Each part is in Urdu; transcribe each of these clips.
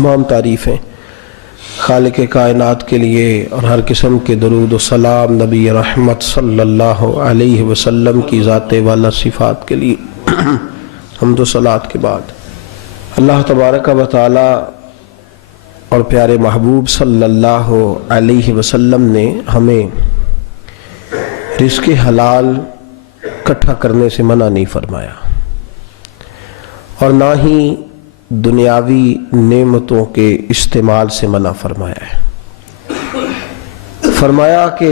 تمام تعریفیں خالق کائنات کے لیے اور ہر قسم کے درود و سلام نبی رحمت صلی اللہ علیہ وسلم کی ذات والا صفات کے لیے حمد و صلات کے بعد اللہ تبارک و تعالی اور پیارے محبوب صلی اللہ علیہ وسلم نے ہمیں رزق حلال اکٹھا کرنے سے منع نہیں فرمایا اور نہ ہی دنیاوی نعمتوں کے استعمال سے منع فرمایا ہے۔ فرمایا کہ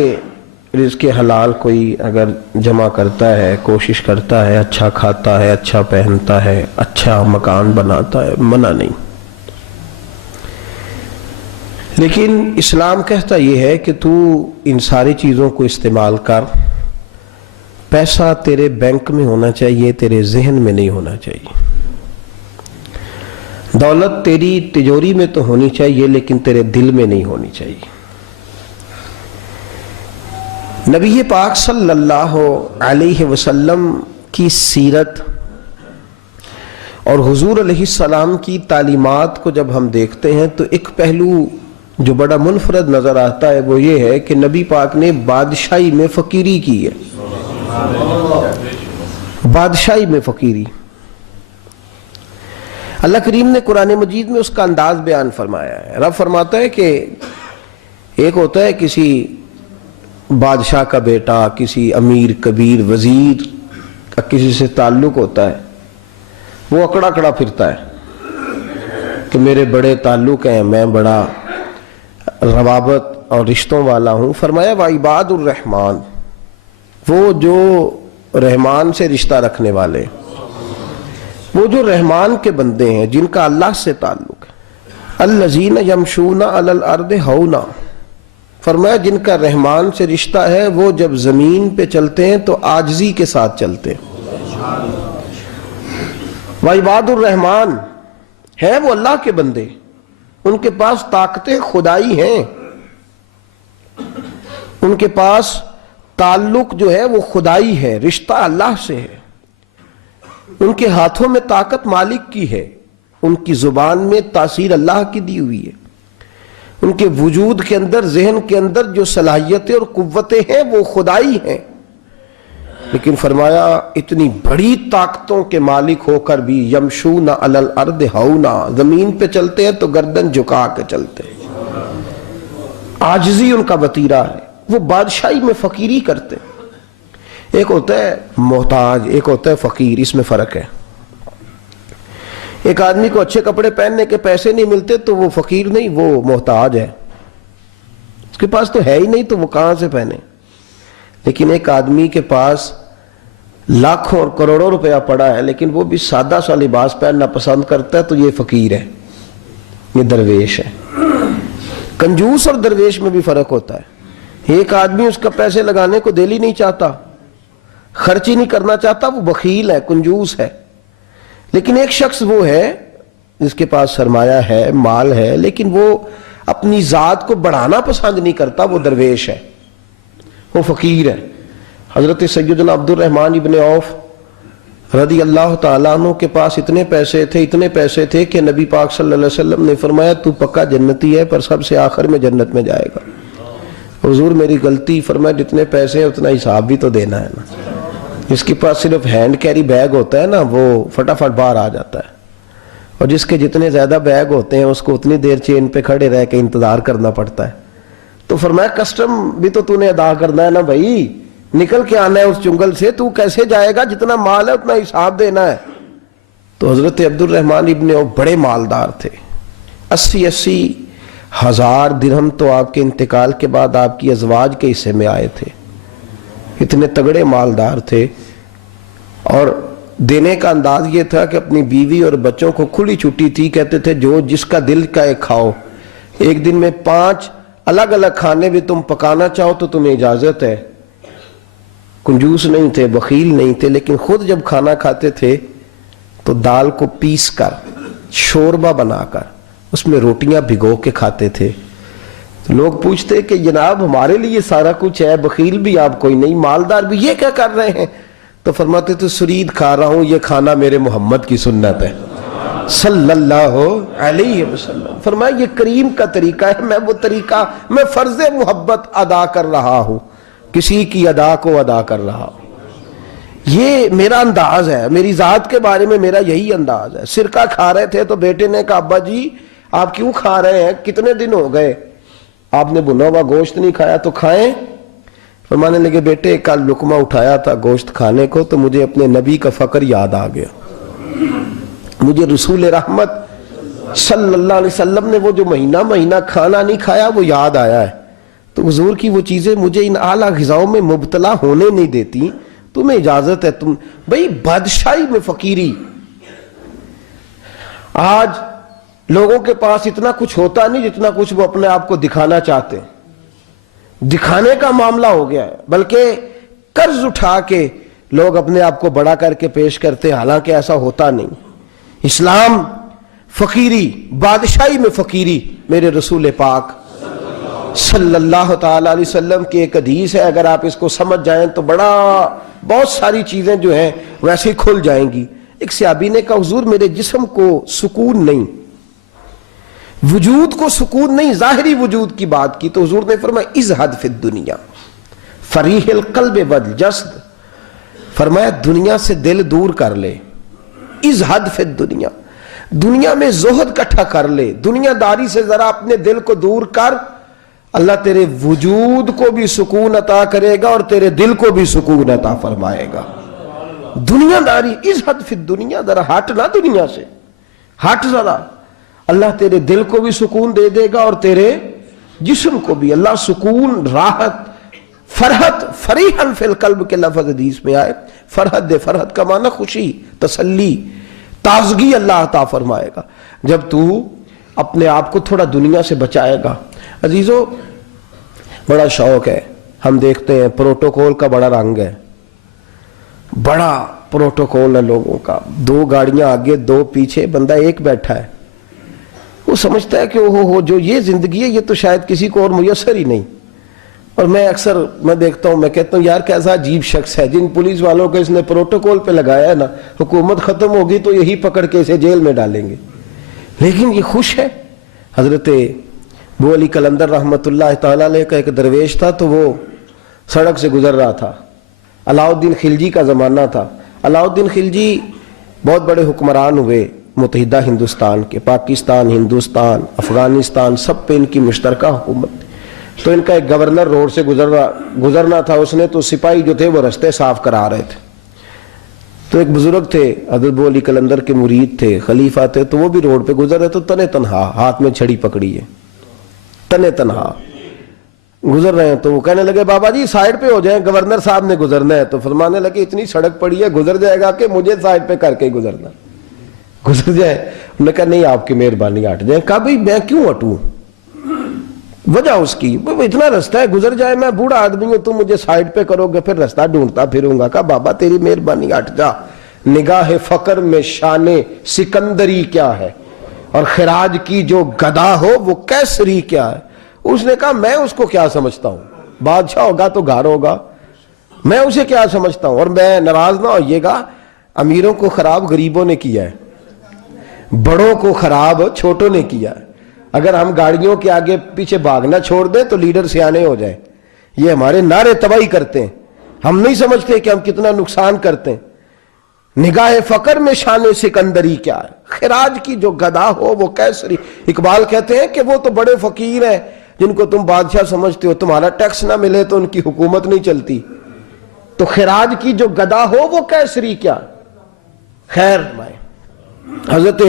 رزق حلال کوئی اگر جمع کرتا ہے، کوشش کرتا ہے، اچھا کھاتا ہے، اچھا پہنتا ہے، اچھا مکان بناتا ہے، منع نہیں، لیکن اسلام کہتا یہ ہے کہ تو ان ساری چیزوں کو استعمال کر، پیسہ تیرے بینک میں ہونا چاہیے، تیرے ذہن میں نہیں ہونا چاہیے۔ دولت تیری تجوری میں تو ہونی چاہیے لیکن تیرے دل میں نہیں ہونی چاہیے۔ نبی پاک صلی اللہ علیہ وسلم کی سیرت اور حضور علیہ السلام کی تعلیمات کو جب ہم دیکھتے ہیں تو ایک پہلو جو بڑا منفرد نظر آتا ہے وہ یہ ہے کہ نبی پاک نے بادشاہی میں فقیری کی ہے، بادشاہی میں فقیری۔ اللہ کریم نے قرآن مجید میں اس کا انداز بیان فرمایا ہے۔ رب فرماتا ہے کہ ایک ہوتا ہے کسی بادشاہ کا بیٹا، کسی امیر کبیر وزیر کا کسی سے تعلق ہوتا ہے، وہ اکڑا اکڑا پھرتا ہے کہ میرے بڑے تعلق ہیں، میں بڑا روابط اور رشتوں والا ہوں۔ فرمایا وعباد الرحمن، وہ جو رحمان سے رشتہ رکھنے والے، وہ جو رحمان کے بندے ہیں جن کا اللہ سے تعلق ہے، الذین یمشون علی الارض ہونا، فرمایا جن کا رحمان سے رشتہ ہے وہ جب زمین پہ چلتے ہیں تو عاجزی کے ساتھ چلتے ہیں۔ وعباد الرحمن ہے وہ اللہ کے بندے، ان کے پاس طاقتیں خدائی ہیں، ان کے پاس تعلق جو ہے وہ خدائی ہے، رشتہ اللہ سے ہے، ان کے ہاتھوں میں طاقت مالک کی ہے، ان کی زبان میں تاثیر اللہ کی دی ہوئی ہے، ان کے وجود کے اندر ذہن کے اندر جو صلاحیتیں اور قوتیں ہیں وہ خدائی ہیں، لیکن فرمایا اتنی بڑی طاقتوں کے مالک ہو کر بھی یمشون علی الارض ہونا، زمین پہ چلتے ہیں تو گردن جھکا کے چلتے ہیں، عاجزی ان کا وتیرہ ہے، وہ بادشاہی میں فقیری کرتے ہیں۔ ایک ہوتا ہے محتاج، ایک ہوتا ہے فقیر، اس میں فرق ہے۔ ایک آدمی کو اچھے کپڑے پہننے کے پیسے نہیں ملتے تو وہ فقیر نہیں، وہ محتاج ہے، اس کے پاس تو ہے ہی نہیں تو وہ کہاں سے پہنے۔ لیکن ایک آدمی کے پاس لاکھوں اور کروڑوں روپیہ پڑا ہے لیکن وہ بھی سادہ سا لباس پہننا پسند کرتا ہے تو یہ فقیر ہے، یہ درویش ہے۔ کنجوس اور درویش میں بھی فرق ہوتا ہے۔ ایک آدمی اس کا پیسے لگانے کو دل ہی نہیں چاہتا، خرچ ہی نہیں کرنا چاہتا، وہ بخیل ہے، کنجوس ہے۔ لیکن ایک شخص وہ ہے جس کے پاس سرمایہ ہے، مال ہے، لیکن وہ اپنی ذات کو بڑھانا پسند نہیں کرتا، وہ درویش ہے، وہ فقیر ہے۔ حضرت سیدنا عبد الرحمن ابن عوف رضی اللہ تعالیٰ عنہ کے پاس اتنے پیسے تھے کہ نبی پاک صلی اللہ علیہ وسلم نے فرمایا تو پکا جنتی ہے پر سب سے آخر میں جنت میں جائے گا۔ حضور میری غلطی، فرمایا جتنے پیسے ہیں اتنا حساب بھی تو دینا ہے نا۔ جس کے پاس صرف ہینڈ کیری بیگ ہوتا ہے نا وہ فٹافٹ باہر آ جاتا ہے، اور جس کے جتنے زیادہ بیگ ہوتے ہیں اس کو اتنی دیر چین پہ کھڑے رہ کے انتظار کرنا پڑتا ہے۔ تو فرمایا کسٹم بھی تو نے ادا کرنا ہے نا بھائی، نکل کے آنا ہے اس جنگل سے، تو کیسے جائے گا، جتنا مال ہے اتنا حساب دینا ہے۔ تو حضرت عبد الرحمن ابن عوف بڑے مالدار تھے، 80 ہزار درہم تو آپ کے انتقال کے بعد آپ کی ازواج کے حصے میں آئے تھے، اتنے تگڑے مالدار تھے، اور دینے کا انداز یہ تھا کہ اپنی بیوی اور بچوں کو کھلی چھٹی تھی، کہتے تھے جو جس کا دل کا ایک کھاؤ، ایک دن میں 5 الگ الگ کھانے بھی تم پکانا چاہو تو تمہیں اجازت ہے۔ کنجوس نہیں تھے، بخیل نہیں تھے، لیکن خود جب کھانا کھاتے تھے تو دال کو پیس کر شوربہ بنا کر اس میں روٹیاں بھگو کے کھاتے تھے۔ تو لوگ پوچھتے کہ جناب ہمارے لیے سارا کچھ ہے، بخیل بھی آپ کوئی نہیں، مالدار بھی، یہ کیا کر رہے ہیں؟ تو فرماتے تھے سرید کھا رہا ہوں، یہ کھانا میرے محمد کی سنت ہے، صلی اللہ علیہ وسلم. فرمایا یہ کریم کا طریقہ ہے, میں وہ طریقہ, میں فرض محبت ادا کر رہا ہوں, کسی کی ادا کو ادا کر رہا ہوں. یہ میرا انداز ہے, میری ذات کے بارے میں میرا یہی انداز ہے. سرکہ کھا رہے تھے تو بیٹے نے کہا ابا جی آپ کیوں کھا رہے ہیں, کتنے دن ہو گئے آپ نے بھنا ہوا گوشت نہیں کھایا, تو کھائیں. فرمانے لگے بیٹے کل لقمہ اٹھایا تھا گوشت کھانے کو تو مجھے اپنے نبی کا فقر یاد آ گیا, مجھے رسول رحمت صلی اللہ علیہ وسلم نے وہ جو مہینہ کھانا نہیں کھایا وہ یاد آیا ہے. تو حضور کی وہ چیزیں مجھے ان اعلیٰ غذاؤں میں مبتلا ہونے نہیں دیتی, تمہیں اجازت ہے. تم بھئی بادشاہی میں فقیری, آج لوگوں کے پاس اتنا کچھ ہوتا نہیں جتنا کچھ وہ اپنے آپ کو دکھانا چاہتے ہیں. دکھانے کا معاملہ ہو گیا ہے, بلکہ قرض اٹھا کے لوگ اپنے آپ کو بڑا کر کے پیش کرتے ہیں, حالانکہ ایسا ہوتا نہیں. اسلام فقیری, بادشاہی میں فقیری. میرے رسول پاک صلی اللہ تعالی علیہ وسلم کی ایک حدیث ہے, اگر آپ اس کو سمجھ جائیں تو بہت ساری چیزیں جو ہیں ویسے کھل جائیں گی. ایک صحابی نے کہا حضور میرے جسم کو سکون نہیں, وجود کو سکون نہیں, ظاہری وجود کی بات کی. تو حضور نے فرمایا ازہد فی الدنیا فریح القلب والجسد, فرمایا دنیا سے دل دور کر لے. ازہد فی الدنیا, دنیا میں زہد کٹھا کر لے, دنیا داری سے ذرا اپنے دل کو دور کر, اللہ تیرے وجود کو بھی سکون عطا کرے گا اور تیرے دل کو بھی سکون عطا فرمائے گا. دنیا داری, ازہد فی الدنیا, ذرا ہٹ نہ دنیا سے, ہٹ ذرا, اللہ تیرے دل کو بھی سکون دے دے گا اور تیرے جسم کو بھی. اللہ سکون, راحت, فرحت, فریحن فی القلب کے لفظ حدیث میں آئے. فرحت دے, فرحت کا معنی خوشی, تسلی, تازگی اللہ عطا فرمائے گا جب تو اپنے آپ کو تھوڑا دنیا سے بچائے گا. عزیزو بڑا شوق ہے, ہم دیکھتے ہیں پروٹوکول کا بڑا رنگ ہے, بڑا پروٹوکول ہے لوگوں کا, 2 گاڑیاں آگے 2 پیچھے, بندہ ایک بیٹھا ہے, وہ سمجھتا ہے کہ جو یہ زندگی ہے یہ تو شاید کسی کو اور میسر ہی نہیں. اور میں اکثر دیکھتا ہوں, میں کہتا ہوں یار کیسا عجیب شخص ہے, جن پولیس والوں کو اس نے پروٹوکول پہ لگایا ہے نا, حکومت ختم ہوگی تو یہی پکڑ کے اسے جیل میں ڈالیں گے, لیکن یہ خوش ہے. حضرت ابو علی قلندر رحمت اللہ تعالی علیہ کا ایک درویش تھا, تو وہ سڑک سے گزر رہا تھا. علاؤ الدین خلجی کا زمانہ تھا. علاؤ الدین خلجی بہت بڑے حکمران ہوئے متحدہ ہندوستان کے, پاکستان, ہندوستان, افغانستان, سب پہ ان کی مشترکہ حکومت. تو ان کا ایک گورنر روڈ سے گزرنا تھا, اس نے تو سپاہی جو تھے وہ رستے صاف کرا رہے تھے. تو ایک بزرگ تھے, حضرت ابو علی قلندر کے مرید تھے, خلیفہ تھے, تو وہ بھی روڈ پہ گزر رہے, تو تنے تنہا ہاتھ میں چھڑی پکڑی ہے, تنے تنہا گزر رہے ہیں. تو وہ کہنے لگے بابا جی سائیڈ پہ ہو جائیں, گورنر صاحب نے گزرنا ہے. تو فرمانے لگے اتنی سڑک پڑی ہے, گزر جائے گا کہ مجھے سائیڈ پہ کر کے گزرنا, گزر جائے. انہوں نے کہا نہیں آپ کی مہربانی ہٹ جائیں. کہا بھائی میں کیوں ہٹوں, وجہ اس کی اتنا رستہ ہے, گزر جائے, میں بوڑھا آدمی ہوں, تم مجھے سائیڈ پہ کرو گے, پھر رستہ ڈھونڈتا پھروں گا. کہا بابا تیری مہربانی ہٹ جا, نگاہ فقر میں شان سکندری کیا ہے, اور خراج کی جو گدا ہو وہ کیسری کیا ہے. اس نے کہا میں اس کو کیا سمجھتا ہوں, بادشاہ ہوگا تو گھر ہوگا, میں اسے کیا سمجھتا ہوں. اور میں ناراض نہ ہوئیے گا, امیروں کو خراب غریبوں نے کیا ہے, بڑوں کو خراب چھوٹوں نے کیا ہے. اگر ہم گاڑیوں کے آگے پیچھے بھاگنا چھوڑ دیں تو لیڈر سیانے ہو جائیں. یہ ہمارے نعرے تباہی کرتے ہیں, ہم نہیں سمجھتے کہ ہم کتنا نقصان کرتے ہیں. نگاہ فقر میں شان سکندری کیا ہے, خراج کی جو گدا ہو وہ کیسری. اقبال کہتے ہیں کہ وہ تو بڑے فقیر ہیں جن کو تم بادشاہ سمجھتے ہو, تمہارا ٹیکس نہ ملے تو ان کی حکومت نہیں چلتی. تو خراج کی جو گدا ہو وہ کیسری کیا. خیر, حضرت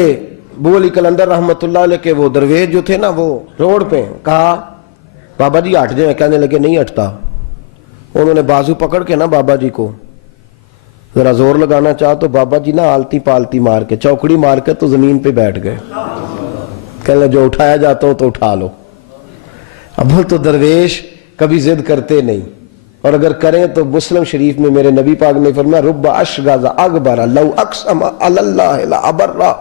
ابو علی قلندر رحمت اللہ علیہ کے وہ درویش جو تھے نا, وہ روڈ پہ کہا بابا جی ہٹ جائیں. کہنے لگے نہیں ہٹتا. انہوں نے بازو پکڑ کے نا بابا جی کو ذرا زور لگانا چاہا تو بابا جی نا آلتی پالتی مار کے, چوکڑی مار کے تو زمین پہ بیٹھ گئے. کہنے جو اٹھایا جاتا ہو تو اٹھا لو. اب تو درویش کبھی ضد کرتے نہیں, اور اگر کریں تو مسلم شریف میں میرے نبی پاک نے فرمایا رب اشغاز اکبر لو اقسم علی اللہ لا ابرا.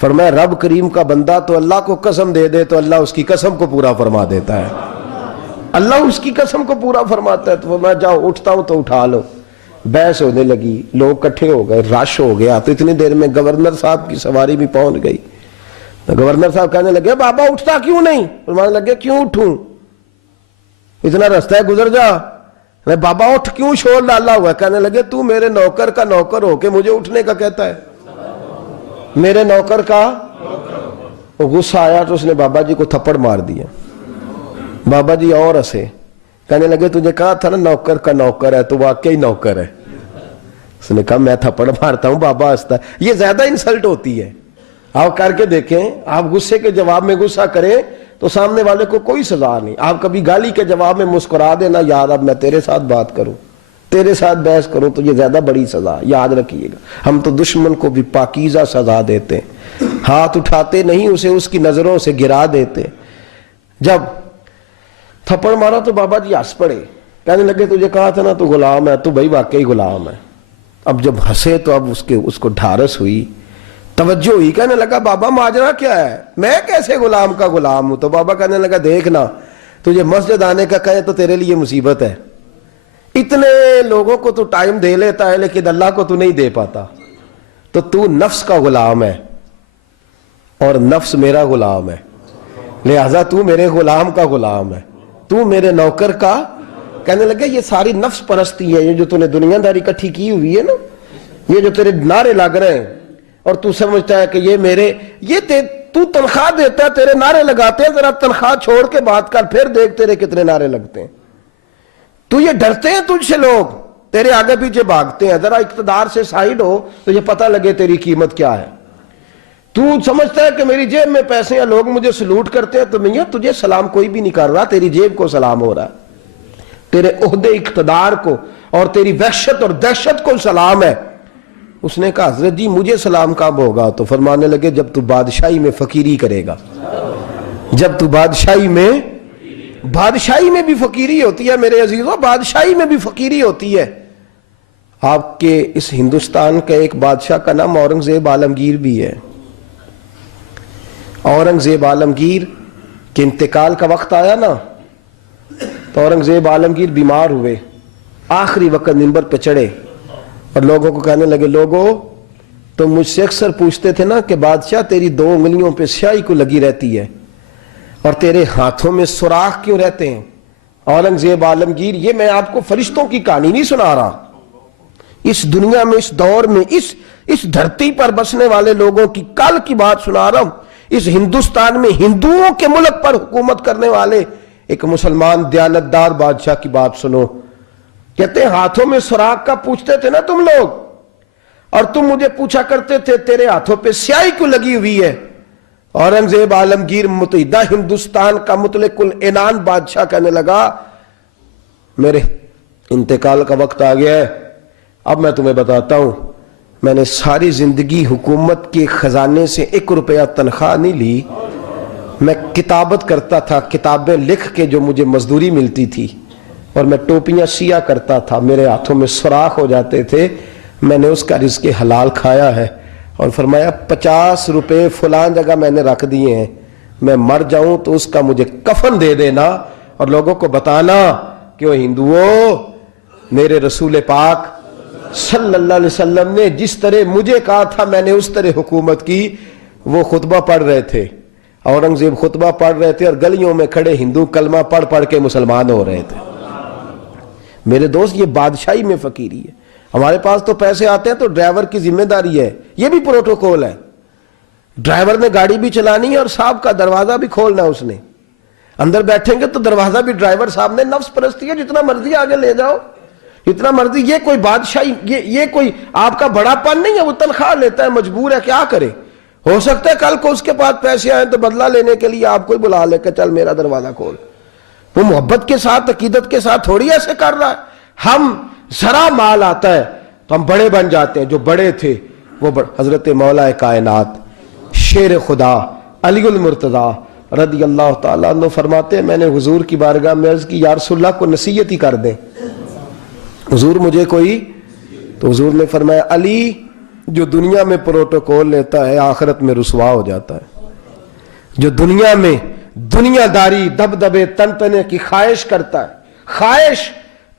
فرمایا رب کریم کا بندہ تو اللہ کو قسم دے دے تو اللہ اس کی قسم کو پورا فرما دیتا ہے, اللہ اس کی قسم کو پورا فرماتا ہے. تو فرمایا جاؤ اٹھتا ہوں تو اٹھا لو. بحث ہونے لگی, لوگ کٹھے ہو گئے, رش ہو گیا. تو اتنی دیر میں گورنر صاحب کی سواری بھی پہنچ گئی. تو گورنر صاحب کہنے لگے بابا اٹھتا کیوں نہیں؟ فرمانے لگے کیوں اٹھوں, اتنا رستہ ہے گزر جا. بابا اٹھ کیوں شور ڈالا ہوا ہے؟ کہنے لگے تو میرے نوکر کا نوکر ہو کے مجھے اٹھنے کا کہتا ہے, میرے نوکر کا. غصہ آیا تو اس نے بابا جی کو تھپڑ مار دیا. بابا جی اور ہنسے, کہنے لگے تجھے کہا تھا نا نوکر کا نوکر ہے, تو واقعی نوکر ہے. اس نے کہا میں تھپڑ مارتا ہوں, بابا ہنستا ہے. یہ زیادہ انسلٹ ہوتی ہے. آپ کر کے دیکھیں, آپ غصے کے جواب میں غصہ کریں تو سامنے والے کو کوئی سزا نہیں. آپ کبھی گالی کے جواب میں مسکرا دینا, یار اب میں تیرے ساتھ بات کروں, تیرے ساتھ بحث کروں, تو یہ زیادہ بڑی سزا. یاد رکھیے گا, ہم تو دشمن کو بھی پاکیزہ سزا دیتے ہیں, ہاتھ اٹھاتے نہیں, اسے اس کی نظروں سے گرا دیتے. جب تھپڑ مارا تو بابا جی ہنس پڑے, کہنے لگے تجھے کہا تھا نا تو غلام ہے, تو بھائی واقعی غلام ہے. اب جب ہنسے تو اب اس کو ڈھارس ہوئی, توجہ ہوئی. کہنے لگا بابا ماجرا کیا ہے, میں کیسے غلام کا غلام ہوں؟ تو بابا کہنے لگا دیکھنا, تجھے مسجد آنے کا کہے تو تیرے لیے مصیبت ہے. اتنے لوگوں کو تو ٹائم دے لیتا ہے لیکن اللہ کو تو نہیں دے پاتا. تو نفس کا غلام ہے اور نفس میرا غلام ہے, لہذا تو میرے غلام کا غلام ہے, تو میرے نوکر کا. کہنے لگے یہ ساری نفس پرستی ہے, یہ جو تو نے دنیا داری اکٹھی کی ہوئی ہے نا, یہ جو تیرے نعرے لگ رہے ہیں اور تو سمجھتا ہے کہ یہ میرے, تو تنخواہ دیتا ہے, تیرے نعرے لگاتے ہیں. ذرا تنخواہ چھوڑ کے بات کر, پھر دیکھ تیرے کتنے نعرے لگتے ہیں. تو یہ ڈرتے ہیں تجھ سے لوگ, تیرے آگے پیچھے بھاگتے ہیں. ذرا اقتدار سے سائیڈ ہو تو یہ پتہ لگے تیری قیمت کیا ہے. تو سمجھتا ہے کہ میری جیب میں پیسے ہیں, لوگ مجھے سلوٹ کرتے ہیں, تو میاں تجھے سلام کوئی بھی نہیں کر رہا, تیری جیب کو سلام ہو رہا ہے, تیرے عہدے اقتدار کو اور تیری وحشت اور دہشت کو سلام ہے. اس نے کہا حضرت جی مجھے سلام کب ہوگا؟ تو فرمانے لگے جب تو بادشاہی میں فقیری کرے گا. جب تو بادشاہی میں بھی فقیری ہوتی ہے میرے عزیزوں, بادشاہی میں بھی فقیری ہوتی ہے. آپ کے اس ہندوستان کا ایک بادشاہ کا نام اورنگزیب عالمگیر بھی ہے. اورنگزیب عالمگیر کے انتقال کا وقت آیا نا, تو اورنگزیب عالمگیر بیمار ہوئے. آخری وقت منبر پہ چڑھے اور لوگوں کو کہنے لگے, لوگوں تو مجھ سے اکثر پوچھتے تھے نا کہ بادشاہ تیری 2 انگلیوں پہ سیاہی کو لگی رہتی ہے اور تیرے ہاتھوں میں سوراخ کیوں رہتے ہیں؟ اورنگزیب عالمگیر, یہ میں آپ کو فرشتوں کی کہانی نہیں سنا رہا, اس دنیا میں, اس دور میں, اس دھرتی پر بسنے والے لوگوں کی کل کی بات سنا رہا ہوں. اس ہندوستان میں ہندوؤں کے ملک پر حکومت کرنے والے ایک مسلمان دیانتدار بادشاہ کی بات سنو. کہتے ہیں ہاتھوں میں سوراخ کا پوچھتے تھے نا تم لوگ, اور تم مجھے پوچھا کرتے تھے تیرے ہاتھوں پہ سیاہی کیوں لگی ہوئی ہے. اورنگزیب عالمگیر متحدہ ہندوستان کا مطلق العنان بادشاہ کہنے لگا میرے انتقال کا وقت آ گیا ہے. اب میں تمہیں بتاتا ہوں, میں نے ساری زندگی حکومت کے خزانے سے 1 روپیہ تنخواہ نہیں لی. میں کتابت کرتا تھا, کتابیں لکھ کے جو مجھے مزدوری ملتی تھی, اور میں ٹوپیاں سیا کرتا تھا, میرے ہاتھوں میں سوراخ ہو جاتے تھے. میں نے اس کا رزق حلال کھایا ہے. اور فرمایا 50 روپے فلاں جگہ میں نے رکھ دیے ہیں, میں مر جاؤں تو اس کا مجھے کفن دے دینا اور لوگوں کو بتانا کہ وہ ہندوؤں, میرے رسول پاک صلی اللہ علیہ وسلم نے جس طرح مجھے کہا تھا میں نے اس طرح حکومت کی. وہ خطبہ پڑھ رہے تھے, اورنگزیب خطبہ پڑھ رہے تھے, اور گلیوں میں کھڑے ہندو کلمہ پڑھ پڑھ کے مسلمان ہو رہے تھے. میرے دوست, یہ بادشاہی میں فقیری ہے. ہمارے پاس تو پیسے آتے ہیں تو ڈرائیور کی ذمہ داری ہے, یہ بھی پروٹوکول ہے. ڈرائیور نے گاڑی بھی چلانی ہے اور صاحب کا دروازہ بھی کھولنا ہے. اس نے اندر بیٹھیں گے تو دروازہ بھی ڈرائیور صاحب نے. نفس پرستی ہے, جتنا مرضی آگے لے جاؤ, جتنا مرضی. یہ کوئی بادشاہی, یہ کوئی آپ کا بڑا پن نہیں ہے. وہ تنخواہ لیتا ہے, مجبور ہے, کیا کرے. ہو سکتا ہے کل کو اس کے پاس پیسے آئیں تو بدلہ لینے کے لیے آپ کو بلا لے کہ چل میرا دروازہ کھول. وہ محبت کے ساتھ, عقیدت کے ساتھ تھوڑی ایسے کر رہا ہے. ہم ذرا مال آتا ہے تو ہم بڑے بن جاتے ہیں. جو بڑے تھے وہ حضرت مولا کائنات شیر خدا علی المرتضیٰ رضی اللہ تعالیٰ عنہ فرماتے ہیں, میں نے حضور کی بارگاہ میں عرض کی یا رسول اللہ کو نصیحت ہی کر دیں, حضور مجھے کوئی. تو حضور نے فرمایا علی جو دنیا میں پروٹوکول لیتا ہے آخرت میں رسوا ہو جاتا ہے. جو دنیا میں دنیا داری دبدبے تنتنے کی خواہش کرتا ہے, خواہش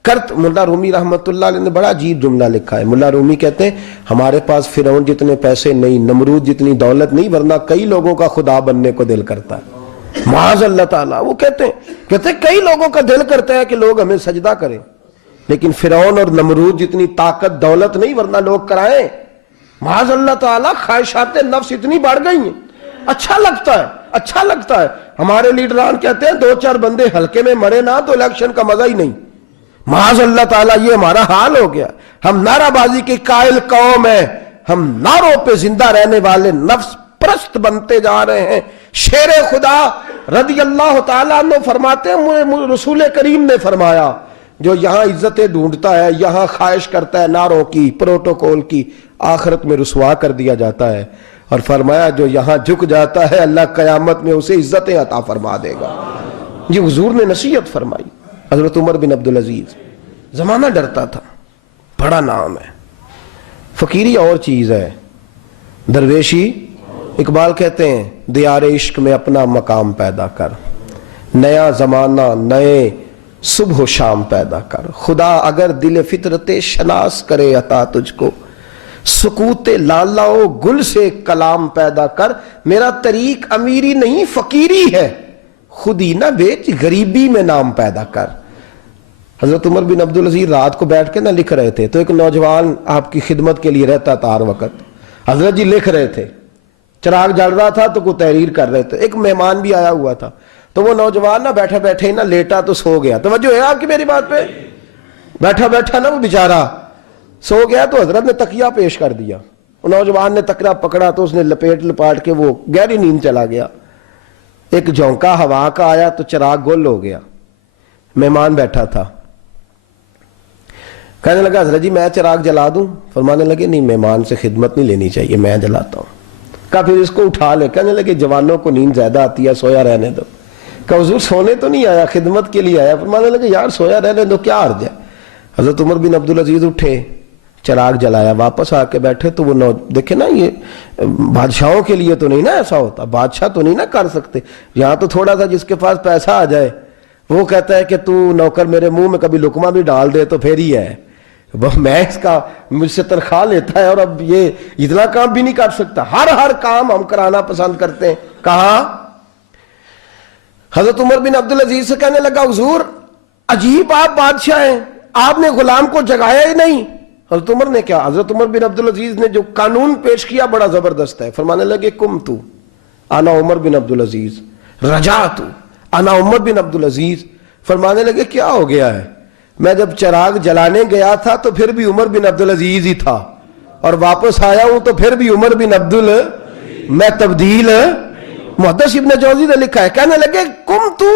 کرت ملا رومی رحمت اللہ علیہ نے بڑا عجیب جملہ لکھا ہے. ملا رومی کہتے ہیں ہمارے پاس فرعون جتنے پیسے نہیں, نمرود جتنی دولت نہیں, ورنہ کئی لوگوں کا خدا بننے کو دل کرتا ہے. معاذ اللہ تعالیٰ. وہ کہتے ہیں کئی لوگوں کا دل کرتا ہے کہ لوگ ہمیں سجدہ کریں, لیکن فرعون اور نمرود جتنی طاقت دولت نہیں, ورنہ لوگ کرائیں. معاذ اللہ تعالیٰ. خواہشات نفس اتنی بڑھ گئی ہیں. اچھا لگتا ہے. ہمارے لیڈران کہتے ہیں 2-4 بندے ہلکے میں مرے نہ تو الیکشن کا مزہ ہی نہیں. معاذ اللہ تعالیٰ یہ ہمارا حال ہو گیا. ہم نعرہ بازی کی قائل قوم ہیں, ہم نعروں پہ زندہ رہنے والے نفس پرست بنتے جا رہے ہیں. شیر خدا رضی اللہ تعالیٰ عنہ فرماتے ہیں رسول کریم نے فرمایا جو یہاں عزتیں ڈھونڈتا ہے, یہاں خواہش کرتا ہے نعروں کی, پروٹوکول کی, آخرت میں رسوا کر دیا جاتا ہے. اور فرمایا جو یہاں جھک جاتا ہے اللہ قیامت میں اسے عزتیں عطا فرما دے گا. یہ حضور نے نصیحت فرمائی. حضرت عمر بن عبدالعزیز. زمانہ ڈرتا تھا, بڑا نام ہے. فقیری اور چیز ہے, درویشی. اقبال کہتے ہیں دیار عشق میں اپنا مقام پیدا کر, نیا زمانہ نئے صبح و شام پیدا کر. خدا اگر دل فطرت شناس کرے عطا تجھ کو, سکوت لالا و گل سے کلام پیدا کر. میرا طریق امیری نہیں فقیری ہے, خود ہی نہ بیچ غریبی میں نام پیدا کر. حضرت عمر بن عبدالعزیز رات کو بیٹھ کے نہ لکھ رہے تھے, تو ایک نوجوان آپ کی خدمت کے لیے رہتا تھا ہر وقت. حضرت جی لکھ رہے تھے, چراغ جل رہا تھا تو کوئی تحریر کر رہے تھے. ایک مہمان بھی آیا ہوا تھا, تو وہ نوجوان نہ بیٹھا بیٹھے نہ لیٹا تو سو گیا. توجہ ہے آپ کی میری بات پہ؟ بیٹھا نہ وہ بیچارہ سو گیا, تو حضرت نے تکیہ پیش کر دیا. نوجوان نے تکیہ پکڑا تو اس نے لپاٹ کے وہ گہری نیند چلا گیا. ایک جھونکا ہوا کا آیا تو چراغ گل ہو گیا. مہمان بیٹھا تھا, کہنے لگا حضرت جی میں چراغ جلا دوں؟ فرمانے لگے نہیں, مہمان سے خدمت نہیں لینی چاہیے, میں جلاتا ہوں. کہا پھر اس کو اٹھا لے. کہنے لگے جوانوں کو نیند زیادہ آتی ہے, سویا رہنے دو. کہا حضور سونے تو نہیں آیا, خدمت کے لیے آیا. فرمانے لگے یار سویا رہنے دو, کیا عرض ہے. حضرت عمر بن عبدالعزیز اٹھے, چراغ جلایا, واپس آ کے بیٹھے تو وہ دیکھیں نا, یہ بادشاہوں کے لیے تو نہیں نا ایسا ہوتا, بادشاہ تو نہیں نا کر سکتے. یہاں تو تھوڑا سا جس کے پاس پیسہ آ جائے وہ کہتا ہے کہ تو نوکر میرے منہ میں کبھی لقمہ بھی ڈال دے تو پھر ہی ہے, میں اس کا مجھ سے تنخواہ لیتا ہے اور اب یہ اتنا کام بھی نہیں کر سکتا. ہر کام ہم کرانا پسند کرتے ہیں. کہا حضرت عمر بن عبدالعزیز سے کہنے لگا حضور عجیب آپ بادشاہ ہیں, آپ نے غلام کو جگایا ہی نہیں. حضرت عمر نے کیا, حضرت عمر بن عبدالعزیز نے جو قانون پیش کیا بڑا زبردست ہے. فرمانے لگے کم تو انا عمر بن عبدالعزیز رجعت انا عمر بن عبدالعزیز. فرمانے لگے کیا ہو گیا ہے, میں جب چراغ جلانے گیا تھا تو پھر بھی عمر بن عبدالعزیز ہی تھا, اور واپس آیا ہوں تو پھر بھی عمر بن میں تبدیل. محدث ابن جوزی نے لکھا ہے, کہنے لگے کم تو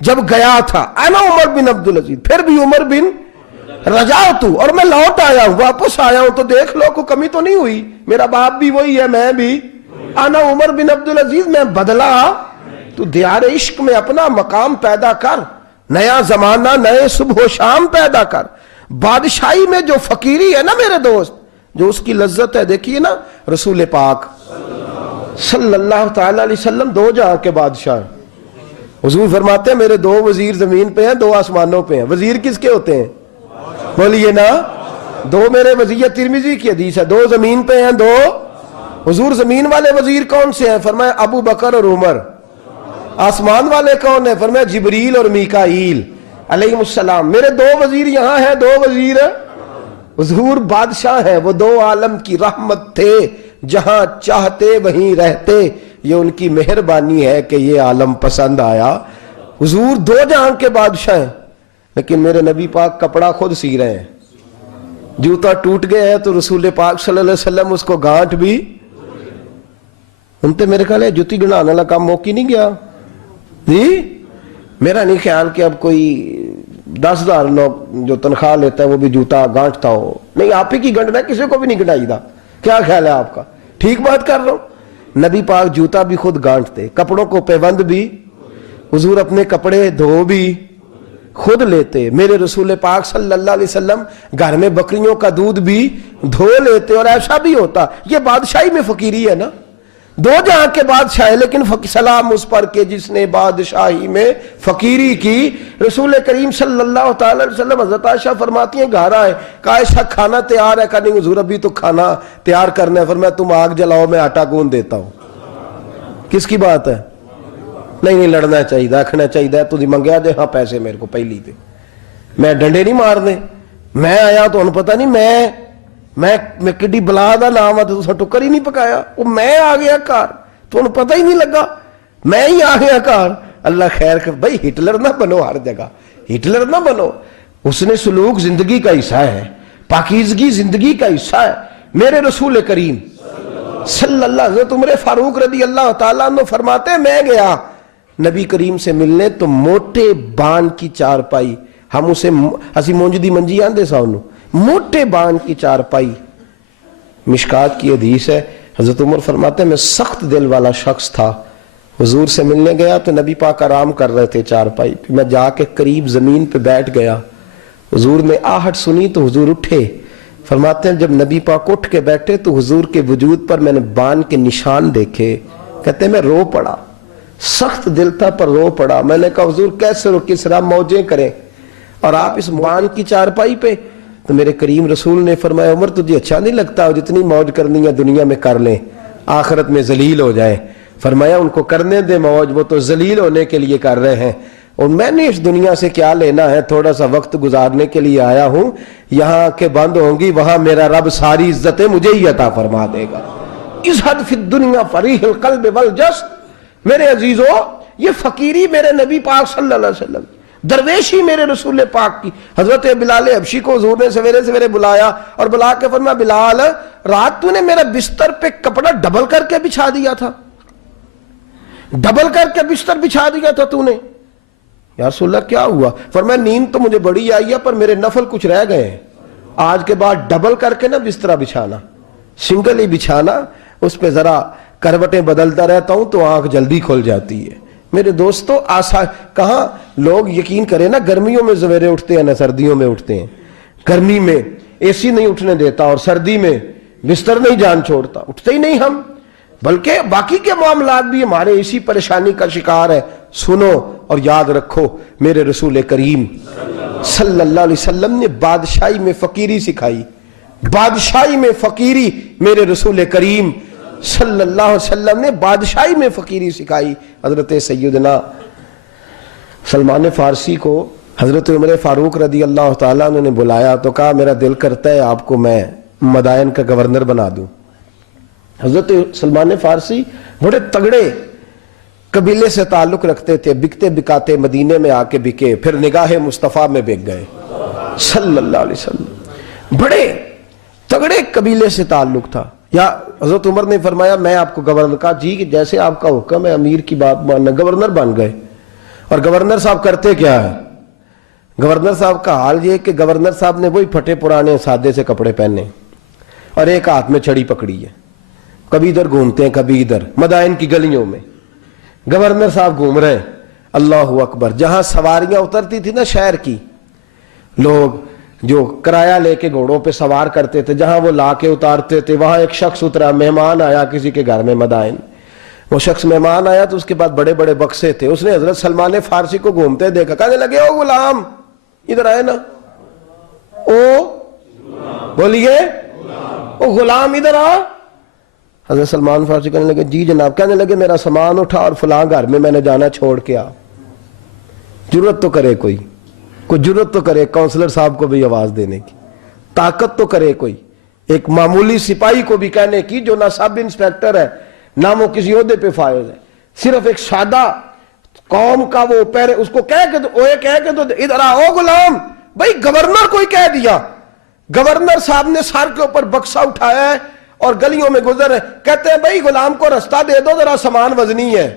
جب گیا تھا انا عمر بن عبدالعزیز, پھر بھی عمر بن رجعت, اور میں لوٹ آیا ہوں, واپس آیا ہوں, تو دیکھ لو کوئی کمی تو نہیں ہوئی, میرا باپ بھی وہی ہے, میں بھی انا عمر بن عبدالعزیز, میں بدلا. تو دیار عشق میں اپنا مقام پیدا کر, نیا زمانہ نئے صبح و شام پیدا کر. بادشاہی میں جو فقیری ہے نا میرے دوست, جو اس کی لذت ہے, دیکھیے نا رسول پاک صلی اللہ تعالی علیہ وسلم 2 جہاں کے بادشاہ ہیں. حضور فرماتے ہیں میرے 2 وزیر زمین پہ ہیں, 2 آسمانوں پہ ہیں. وزیر کس کے ہوتے ہیں؟ بولیے نا, 2 میرے وزیر, ترمذی کی حدیث ہے, 2 زمین پہ ہیں, 2 حضور. زمین والے وزیر کون سے ہیں؟ فرمایا ابو بکر اور عمر. آسمان والے کون ہیں؟ فرمایا جبریل اور میکائیل علیہ السلام. میرے 2 وزیر یہاں ہیں, 2 وزیر حضور بادشاہ ہیں. وہ 2 عالم کی رحمت تھے, جہاں چاہتے وہیں رہتے, یہ ان کی مہربانی ہے کہ یہ عالم پسند آیا. حضور 2 جہاں کے بادشاہ ہیں, لیکن میرے نبی پاک کپڑا خود سی رہے ہیں. جوتا ٹوٹ گیا ہے تو رسول پاک صلی اللہ علیہ وسلم اس کو گانٹ بھی, ان تے میرے خیال ہے جوتی گنانے والا کام موقع نہیں گیا جی. میرا نہیں خیال کہ اب کوئی 10,000 لوگ جو تنخواہ لیتا ہے وہ بھی جوتا گانٹتا ہو. نہیں, آپ ہی کی گنٹنا ہے, کسی کو بھی نہیں گنٹائی دا. کیا خیال ہے آپ کا؟ ٹھیک بات کر رہا ہوں. نبی پاک جوتا بھی خود گانٹتے, کپڑوں کو پیوند بھی, حضور اپنے کپڑے دھو بھی خود لیتے. میرے رسول پاک صلی اللہ علیہ وسلم گھر میں بکریوں کا دودھ بھی دھو لیتے, اور ایسا بھی ہوتا. یہ بادشاہی میں فقیری ہے نا. دو جہاں کے بادشاہ ہے، لیکن سلام اس پر کہ جس نے بادشاہی میں فقیری کی۔ رسول کریم صلی اللہ تعالی علیہ وسلم، حضرت عائشہ فرماتی ہیں گھر آئے، کہا عائشہ کھانا تیار ہے؟ کہا نہیں حضور ابھی تو کھانا تیار کرنا ہے۔ فرمایا تم آگ جلاؤ میں آٹا گوندھ دیتا ہوں۔ کس کی بات ہے؟ نہیں لڑنا چاہیے، رکھنا چاہیے، تجھے منگیا دے ہاں پیسے میرے کو پہلی دے، میں ڈنڈے نہیں مارنے، میں آیا تو انہوں پتہ نہیں میں کڈی بلا دا نام ہے تو ٹکر ہی نہیں پکایا، وہ میں آ گیا کار تو انہوں پتہ ہی نہیں لگا، میں ہی آ گیا کار۔ اللہ خیر کر، بھائی ہٹلر نہ بنو، ہر جگہ ہٹلر نہ بنو۔ اس نے سلوک زندگی کا حصہ ہے، پاکیزگی زندگی کا حصہ ہے۔ میرے رسول کریم صلی اللہ علیہ وسلم، عمر فاروق رضی اللہ تعالیٰ عنہ فرماتے میں گیا نبی کریم سے ملنے تو موٹے بان کی چارپائی، ہم اسے اسی مونجدی منجی آندے سا انہوں، موٹے بان کی چارپائی، مشکات کی حدیث ہے۔ حضرت عمر فرماتے ہیں میں سخت دل والا شخص تھا، حضور سے ملنے گیا تو نبی پاک آرام کر رہے تھے چارپائی پہ، میں جا کے قریب زمین پہ بیٹھ گیا، حضور نے آہٹ سنی تو حضور اٹھے۔ فرماتے ہیں جب نبی پاک اٹھ کے بیٹھے تو حضور کے وجود پر میں نے بان کے نشان دیکھے، کہتے ہیں میں رو پڑا، سخت دل تھا پر رو پڑا۔ میں نے کہا حضور کیسے رو، کس طرح موجیں کریں اور آپ اس بان کی چارپائی پہ؟ تو میرے کریم رسول نے فرمایا عمر تجھے اچھا نہیں لگتا، جتنی موج کرنی ہے دنیا میں کر لیں، آخرت میں ذلیل ہو جائیں۔ فرمایا ان کو کرنے دے موج، وہ تو ذلیل ہونے کے لیے کر رہے ہیں، اور میں نے اس دنیا سے کیا لینا ہے، تھوڑا سا وقت گزارنے کے لیے آیا ہوں، یہاں کے بند ہوں گی وہاں میرا رب ساری عزتیں مجھے ہی عطا فرما دے گا۔ ازہد فی الدنیا فریح القلب والجسد۔ میرے عزیزو، یہ فقیری میرے نبی پاک صلی اللہ علیہ وسلم، درویشی میرے رسول پاک کی۔ حضرت بلال حبشی کو حضور نے سویرے سویرے بلایا اور بلا کے فرمایا بلال رات تو نے میرا بستر پہ کپڑا ڈبل کر کے بچھا دیا تھا، ڈبل کر کے بستر بچھا دیا تھا تو نے۔ یا رسول اللہ کیا ہوا؟ فرمایا نیند تو مجھے بڑی آئی ہے پر میرے نفل کچھ رہ گئے ہیں، آج کے بعد ڈبل کر کے نہ بسترا بچھانا، سنگل ہی بچھانا، اس پہ ذرا کروٹیں بدلتا رہتا ہوں تو آنکھ جلدی کھل جاتی ہے۔ میرے دوستو کہاں لوگ یقین کریں نا، گرمیوں میں سویرے اٹھتے ہیں نہ سردیوں میں اٹھتے ہیں، گرمی میں اے سی نہیں اٹھنے دیتا اور سردی میں بستر نہیں جان چھوڑتا، اٹھتے ہی نہیں ہم، بلکہ باقی کے معاملات بھی ہمارے اسی پریشانی کا شکار ہے۔ سنو اور یاد رکھو، میرے رسول کریم صلی اللہ علیہ وسلم نے بادشاہی میں فقیری سکھائی، بادشاہی میں فقیری میرے رسول کریم صلی اللہ علیہ وسلم نے بادشاہی میں فقیری سکھائی۔ حضرت سیدنا سلمان فارسی کو حضرت عمر فاروق رضی اللہ تعالیٰ عنہ نے بلایا تو کہا میرا دل کرتا ہے آپ کو میں مدائن کا گورنر بنا دوں۔ حضرت سلمان فارسی بڑے تگڑے قبیلے سے تعلق رکھتے تھے، بکتے بکاتے مدینے میں آ کے بکے، پھر نگاہ مصطفیٰ میں بک گئے صلی اللہ علیہ وسلم، بڑے تگڑے قبیلے سے تعلق تھا۔ یا حضرت عمر نے فرمایا میں آپ کو گورنر، کہا جی کہ جیسے آپ کا حکم ہے، امیر کی بات ماننا، گورنر بن گئے۔ اور گورنر صاحب کرتے کیا ہے؟ گورنر صاحب کا حال یہ کہ گورنر صاحب نے وہی پھٹے پرانے سادے سے کپڑے پہنے اور ایک ہاتھ میں چھڑی پکڑی ہے، کبھی ادھر گھومتے ہیں کبھی ادھر، مدائن کی گلیوں میں گورنر صاحب گھوم رہے ہیں۔ اللہ اکبر، جہاں سواریاں اترتی تھی نا شہر کی، لوگ جو کرایہ لے کے گھوڑوں پہ سوار کرتے تھے، جہاں وہ لا کے اتارتے تھے، وہاں ایک شخص اترا، مہمان آیا کسی کے گھر میں مدائن، وہ شخص مہمان آیا تو اس کے بعد بڑے بڑے بکسے تھے، اس نے حضرت سلمان فارسی کو گھومتے دیکھا، کہنے لگے او غلام ادھر آئے نا، او بولیے او غلام ادھر آ۔ حضرت سلمان فارسی کہنے لگے جی جناب، کہنے لگے میرا سامان اٹھا اور فلاں گھر میں نے جانا، چھوڑ کے آ۔ ضرورت تو کرے کوئی جرت تو کرے کونسلر صاحب کو بھی آواز دینے کی، طاقت تو کرے کوئی، ایک معمولی سپاہی کو بھی کہنے کی جو نہ سب انسپیکٹر ہے نہ وہ کسی عہدے پہ فائز ہے، صرف ایک سادہ قوم کا وہ پیر، اس کو کہہ کے تو ادھر آؤ غلام، بھائی گورنر کوئی کہہ دیا۔ گورنر صاحب نے سر کے اوپر بکسا اٹھایا ہے اور گلیوں میں گزر رہے، کہتے ہیں بھائی غلام کو رستہ دے دو، ذرا سامان وزنی ہے،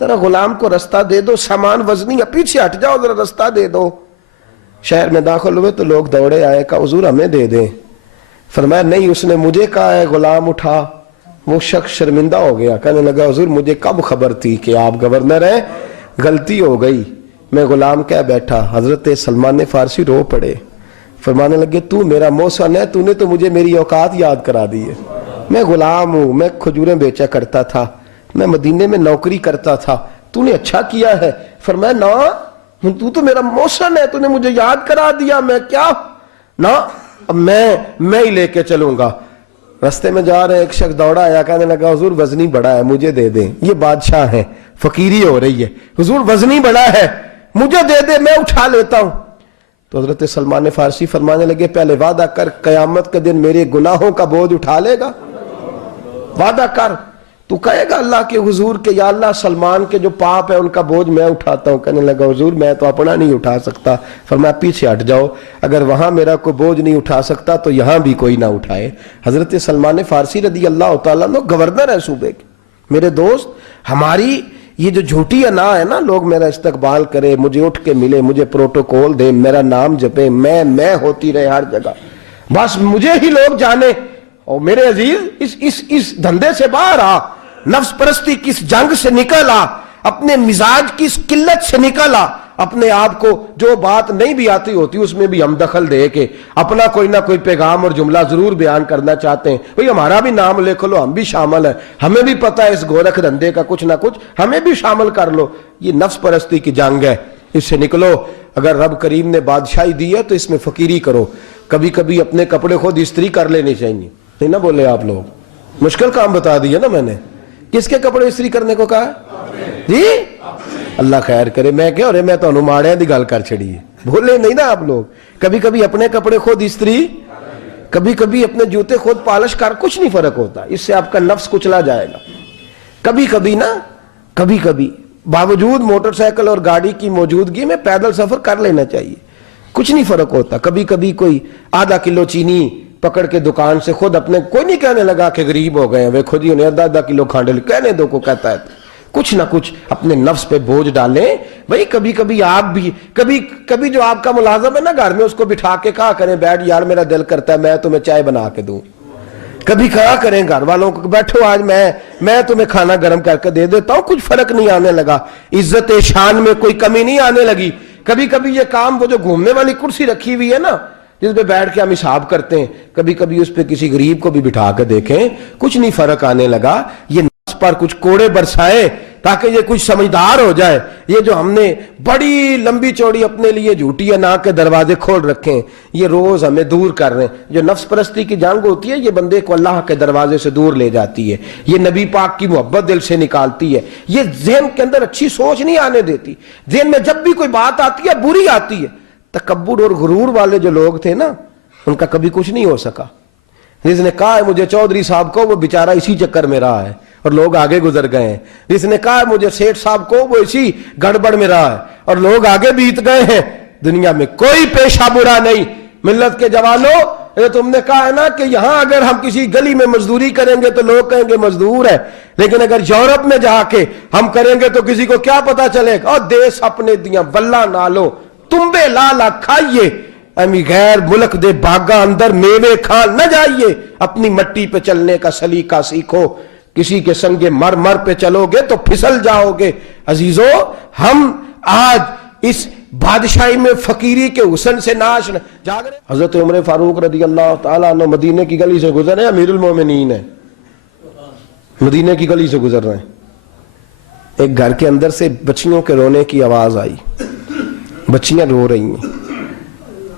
ذرا غلام کو رستہ دے دو، سامان وزنی ہے، پیچھے ہٹ جاؤ ذرا رستہ دے دو۔ شہر میں داخل ہوئے تو لوگ دوڑے آئے، کہا حضور ہمیں دے دیں۔ فرمایا نہیں، اس نے مجھے کہا ہے غلام اٹھا۔ وہ شخص شرمندہ ہو گیا، کہنے لگا حضور مجھے کب خبر تھی کہ آپ گورنر ہیں، غلطی ہو گئی، میں غلام کہہ بیٹھا۔ حضرت سلمان فارسی رو پڑے، فرمانے لگے تو میرا محسن ہے، تو نے تو مجھے میری اوقات یاد کرا دی ہے، میں غلام ہوں, میں کھجوریں بیچا کرتا تھا, میں مدینے میں نوکری کرتا تھا, تو نے اچھا کیا ہے. فرمایا نا, تو میرا محسن ہے, تو نے مجھے یاد کرا دیا, میں کیا نا, اب میں ہی لے کے چلوں گا. رستے میں جا رہے ایک شخص دوڑا آیا, کہنے لگا حضور وزنی بڑا ہے, مجھے دے دیں. یہ بادشاہ ہیں, فقیری ہو رہی ہے, حضور وزنی بڑا ہے, مجھے دے دے, میں اٹھا لیتا ہوں. تو حضرت سلمان فارسی فرمانے لگے پہلے وعدہ کر قیامت کے دن میرے گناہوں کا بوجھ اٹھا لے گا. وعدہ کر, تو کہے گا اللہ کے حضور کے یا اللہ سلمان کے جو پاپ ہے ان کا بوجھ میں اٹھاتا ہوں. کہنے لگا حضور میں تو اپنا نہیں اٹھا سکتا. فرمایا پیچھے ہٹ جاؤ, اگر وہاں میرا کوئی بوجھ نہیں اٹھا سکتا تو یہاں بھی کوئی نہ اٹھائے. حضرت سلمان فارسی رضی اللہ تعالیٰ عنہ گورنر ہے صوبے کے. میرے دوست, ہماری یہ جو جھوٹی انا ہے نا, لوگ میرا استقبال کرے, مجھے اٹھ کے ملے, مجھے پروٹوکول دے, میرا نام جپے, میں ہوتی رہے ہر جگہ, بس مجھے ہی لوگ جانے. اور میرے عزیز اس دھندے سے باہر آ, نفس پرستی کی اس جنگ سے نکل آ, اپنے مزاج کی اس قلت سے نکل آ, اپنے آپ کو جو بات نہیں بھی آتی ہوتی اس میں بھی ہم دخل دے کے اپنا کوئی نہ کوئی پیغام اور جملہ ضرور بیان کرنا چاہتے ہیں. بھئی ہمارا بھی نام لکھ لو, ہم بھی شامل ہیں, ہمیں بھی پتہ ہے اس گورکھ دھندے کا کچھ نہ کچھ, ہمیں بھی شامل کر لو. یہ نفس پرستی کی جنگ ہے, اس سے نکلو. اگر رب کریم نے بادشاہی دی ہے تو اس میں فقیری کرو. کبھی کبھی اپنے کپڑے خود استری کر لینے چاہیے. نہیں نہ بولے آپ لوگ, مشکل کام بتا دیا نا میں نے. کس کے کپڑے استری کرنے کو کہا جی؟ اللہ خیر کرے. میں کیا رہے, میں تو ماڑے دی گل کر چھڑی ہے, بولے نہیں نا آپ لوگ. کبھی کبھی اپنے کپڑے خود استری, کبھی کبھی اپنے جوتے خود پالش کر, کچھ نہیں فرق ہوتا, اس سے آپ کا نفس کچلا جائے گا. کبھی کبھی نا, کبھی کبھی باوجود موٹر سائیکل اور گاڑی کی موجودگی میں پیدل سفر کر لینا چاہیے, کچھ نہیں فرق ہوتا. کبھی کبھی کوئی آدھا کلو چینی پکڑ کے دکان سے خود اپنے, کوئی نہیں کہنے لگا کہ غریب ہو گئے ہیں, وہ خود ہی انہیں آدھا کلو کھانڈے کہنے دو کو کہتا ہے. کچھ نہ کچھ اپنے نفس پہ بوجھ ڈالیں. بھئی کبھی کبھی آپ بھی, کبھی جو آپ کا ملازم ہے نا گھر میں, اس کو بٹھا کے کہا کریں بیٹھ یار میرا دل کرتا ہے میں تمہیں چائے بنا کے دوں. کبھی کہا کریں گھر والوں کو بیٹھو آج میں تمہیں کھانا گرم کر کے دے دیتا ہوں, کچھ فرق نہیں آنے لگا, عزت شان میں کوئی کمی نہیں آنے لگی. کبھی کبھی یہ کام, وہ جو گھومنے والی کرسی رکھی ہوئی ہے نا جس پہ بیٹھ کے ہم حساب کرتے ہیں, کبھی کبھی اس پہ کسی غریب کو بھی بٹھا کے دیکھیں, کچھ نہیں فرق آنے لگا. یہ نفس پر کچھ کوڑے برسائے تاکہ یہ کچھ سمجھدار ہو جائے. یہ جو ہم نے بڑی لمبی چوڑی اپنے لیے جھوٹی انا کے دروازے کھول رکھے ہیں, یہ روز ہمیں دور کر رہے ہیں. جو نفس پرستی کی جنگ ہوتی ہے یہ بندے کو اللہ کے دروازے سے دور لے جاتی ہے, یہ نبی پاک کی محبت دل سے نکالتی ہے, یہ ذہن کے اندر اچھی سوچ نہیں آنے دیتی. ذہن میں جب بھی کوئی بات آتی ہے بری آتی ہے. تکبر اور غرور والے جو لوگ تھے نا ان کا کبھی کچھ نہیں ہو سکا. جس نے کہا ہے مجھے چودھری صاحب کو, وہ بیچارہ اسی چکر میں رہا ہے اور لوگ آگے گزر گئے ہیں. جس نے کہا ہے مجھے سیٹھ صاحب کو, وہ اسی گڑبڑ میں رہا ہے اور لوگ آگے بیت گئے ہیں. دنیا میں کوئی پیشہ برا نہیں. ملت کے جوانوں, تم نے کہا ہے نا کہ یہاں اگر ہم کسی گلی میں مزدوری کریں گے تو لوگ کہیں گے مزدور ہے, لیکن اگر یورپ میں جا کے ہم کریں گے تو کسی کو کیا پتا چلے گا, اور دیس اپنے دیاں واللہ نالو تمبے لالا کھائیے, امی غیر ملک دے باغاں اندر میوے کھان نہ جائیے. اپنی مٹی پہ چلنے کا سلیقہ سیکھو, کسی کے سنگ مر پہ چلو گے تو پھسل جاؤ گے. عزیزو, ہم آج اس بادشاہی میں فقیری کے حسن سے ناش جاگ رہے. حضرت عمر فاروق رضی اللہ تعالیٰ عنہ مدینے کی گلی سے گزر رہے ہیں, امیر المومنین ہے, مدینے کی گلی سے گزر رہے ہیں. ایک گھر کے اندر سے بچیوں کے رونے کی آواز آئی, بچیاں رو رہی ہیں,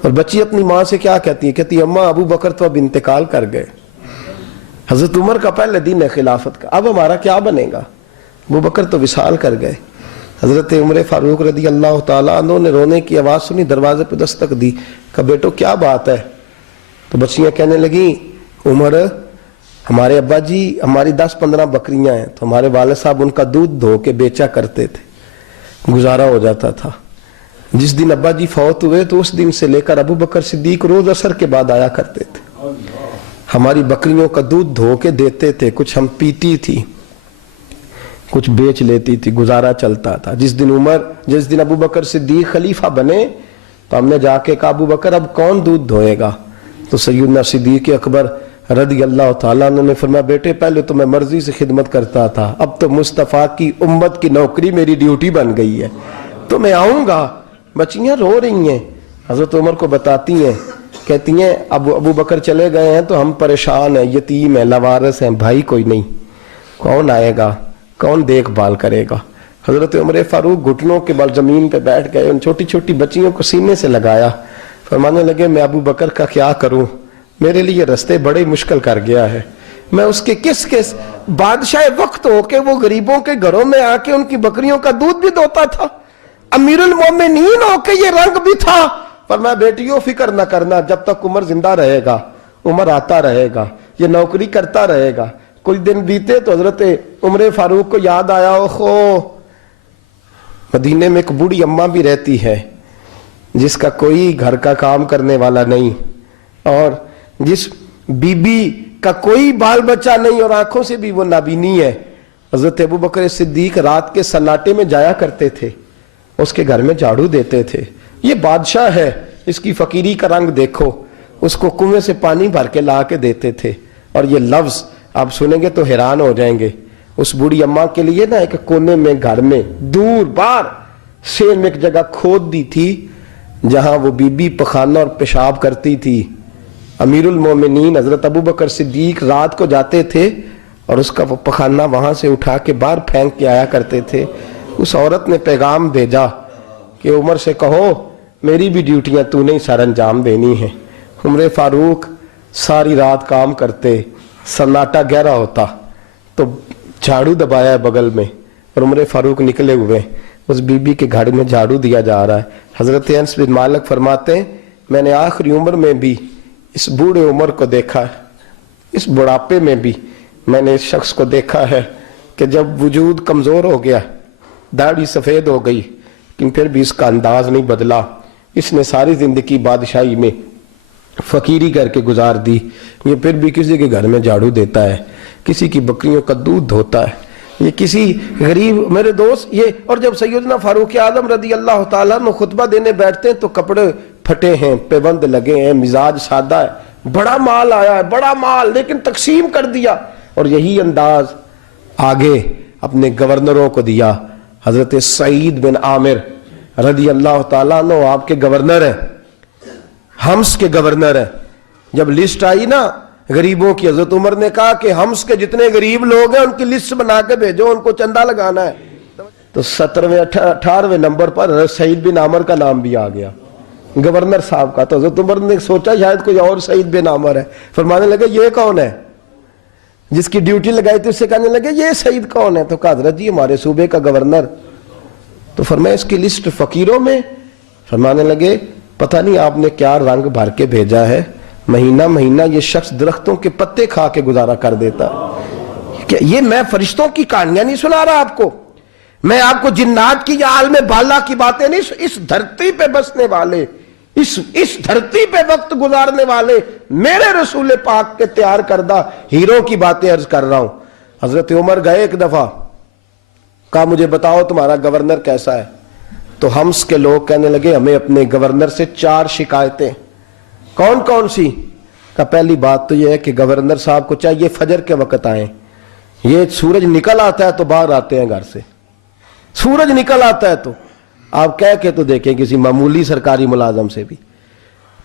اور بچی اپنی ماں سے کیا کہتی ہے, کہتی اماں ابو بکر تو اب انتقال کر گئے. حضرت عمر کا پہلے دن ہے خلافت کا, اب ہمارا کیا بنے گا, ابو بکر تو وصال کر گئے. حضرت عمر فاروق رضی اللہ تعالیٰ عنہ نے رونے کی آواز سنی, دروازے پہ دستک دی, کہا بیٹو کیا بات ہے. تو بچیاں کہنے لگیں عمر ہمارے ابا جی, ہماری 10-15 بکریاں ہیں, تو ہمارے والد صاحب ان کا دودھ دھو کے بیچا کرتے تھے, گزارا ہو جاتا تھا. جس دن ابا جی فوت ہوئے تو اس دن سے لے کر ابو بکر صدیق روز عصر کے بعد آیا کرتے تھے, ہماری بکریوں کا دودھ دھو کے دیتے تھے, کچھ ہم پیتی تھی, کچھ بیچ لیتی تھی, گزارا چلتا تھا. جس دن ابو بکر صدیق خلیفہ بنے تو ہم نے جا کے کہا ابو بکر اب کون دودھ دھوئے گا, تو سیدنا صدیق اکبر رضی اللہ تعالیٰ عنہ نے فرمایا بیٹے پہلے تو میں مرضی سے خدمت کرتا تھا, اب تو مصطفیٰ کی امت کی نوکری میری ڈیوٹی بن گئی ہے, تو میں آؤں گا. بچیاں رو رہی ہیں, حضرت عمر کو بتاتی ہیں کہتی ہیں ابو بکر چلے گئے ہیں تو ہم پریشان ہیں, یتیم ہیں, لاوارث ہیں, بھائی کوئی نہیں, کون آئے گا, کون دیکھ بھال کرے گا. حضرت عمر فاروق گھٹنوں کے بل زمین پہ بیٹھ گئے, ان چھوٹی چھوٹی بچیوں کو سینے سے لگایا, فرمانے لگے میں ابو بکر کا کیا کروں, میرے لیے رستے بڑے مشکل کر گیا ہے, میں اس کے کس بادشاہ وقت ہو کے وہ غریبوں کے گھروں میں آ کے ان کی بکریوں کا دودھ بھی دوتا تھا, امیر المومنین ہو کے یہ رنگ بھی تھا. فرمایا بیٹیوں فکر نہ کرنا, جب تک عمر زندہ رہے گا, عمر آتا رہے گا, یہ نوکری کرتا رہے گا. کچھ دن بیتے تو حضرت عمر فاروق کو یاد آیا, اوہو مدینے میں ایک بوڑھی اماں بھی رہتی ہے جس کا کوئی گھر کا کام کرنے والا نہیں, اور جس بی بی کا کوئی بال بچہ نہیں, اور آنکھوں سے بھی وہ نابینی ہے. حضرت ابو بکر صدیق رات کے سناٹے میں جایا کرتے تھے, اس کے گھر میں جھاڑو دیتے تھے. یہ بادشاہ ہے, اس کی فقیری کا رنگ دیکھو, اس کو کنویں سے پانی بھر کے لا کے دیتے تھے. اور یہ لفظ آپ سنیں گے تو حیران ہو جائیں گے. اس بوڑھی اماں کے لیے نا ایک کونے میں گھر میں دور بار شیر میں ایک جگہ کھود دی تھی جہاں وہ بی بی پخانہ اور پیشاب کرتی تھی. امیر المومنین حضرت ابو بکر صدیق رات کو جاتے تھے اور اس کا وہ پخانہ وہاں سے اٹھا کے باہر پھینک کے آیا کرتے تھے. اس عورت نے پیغام بھیجا کہ عمر سے کہو میری بھی ڈیوٹیاں تو نے سر انجام دینی ہیں. عمر فاروق ساری رات کام کرتے, سناٹا گہرا ہوتا تو جھاڑو دبایا ہے بغل میں, اور عمر فاروق نکلے ہوئے, اس بی بی کے گھر میں جھاڑو دیا جا رہا ہے. حضرت انس بن مالک فرماتے ہیں میں نے آخری عمر میں بھی اس بوڑھے عمر کو دیکھا ہے, اس بڑھاپے میں بھی میں نے اس شخص کو دیکھا ہے کہ جب وجود کمزور ہو گیا, داڑھی سفید ہو گئی, لیکن پھر بھی اس کا انداز نہیں بدلا. اس نے ساری زندگی بادشاہی میں فقیری کر کے گزار دی, یہ پھر بھی کسی کے گھر میں جھاڑو دیتا ہے, کسی کی بکریوں کا دودھ دھوتا ہے, یہ کسی غریب میرے دوست یہ. اور جب سیدنا فاروق اعظم رضی اللہ تعالیٰ عنہ خطبہ دینے بیٹھتے ہیں تو کپڑے پھٹے ہیں, پیبند لگے ہیں, مزاج سادہ ہے, بڑا مال آیا ہے, بڑا مال, لیکن تقسیم کر دیا. اور یہی انداز آگے اپنے گورنروں کو دیا. حضرت سعید بن عامر رضی اللہ تعالیٰ عنہ آپ کے گورنر ہیں, حمص کے گورنر ہیں. جب لسٹ آئی نا غریبوں کی, حضرت عمر نے کہا کہ حمص کے جتنے غریب لوگ ہیں ان کی لسٹ بنا کے بھیجو, ان کو چندہ لگانا ہے. تو 17ویں 18ویں نمبر پر حضرت سعید بن عامر کا نام بھی آ گیا, گورنر صاحب کا. تو حضرت عمر نے سوچا شاید کوئی اور سعید بن عامر ہے, فرمانے لگے یہ کون ہے, جس کی ڈیوٹی لگائی تھی اس سے کہنے لگے یہ سعید کون ہے. تو کہا حضرت جی ہمارے صوبے کا گورنر. تو فرمایا اس کی لسٹ فقیروں میں. فرمانے لگے پتہ نہیں آپ نے کیا رنگ بھر کے بھیجا ہے, مہینہ مہینہ یہ شخص درختوں کے پتے کھا کے گزارا کر دیتا. یہ میں فرشتوں کی کہانیاں نہیں سنا رہا آپ کو, میں آپ کو جنات کی یا عالم بالا کی باتیں نہیں, اس دھرتی پہ بسنے والے, اس دھرتی پہ وقت گزارنے والے میرے رسول پاک کے تیار کردہ ہیرو کی باتیں عرض کر رہا ہوں. حضرت عمر گئے ایک دفعہ, کہا مجھے بتاؤ تمہارا گورنر کیسا ہے. تو حمص کے لوگ کہنے لگے ہمیں اپنے گورنر سے 4 شکایتیں. کون کون سی؟ کہا پہلی بات تو یہ ہے کہ گورنر صاحب کو چاہیے فجر کے وقت آئیں, یہ سورج نکل آتا ہے تو باہر آتے ہیں گھر سے, سورج نکل آتا ہے تو آپ کہہ کے تو دیکھیں کسی معمولی سرکاری ملازم سے بھی,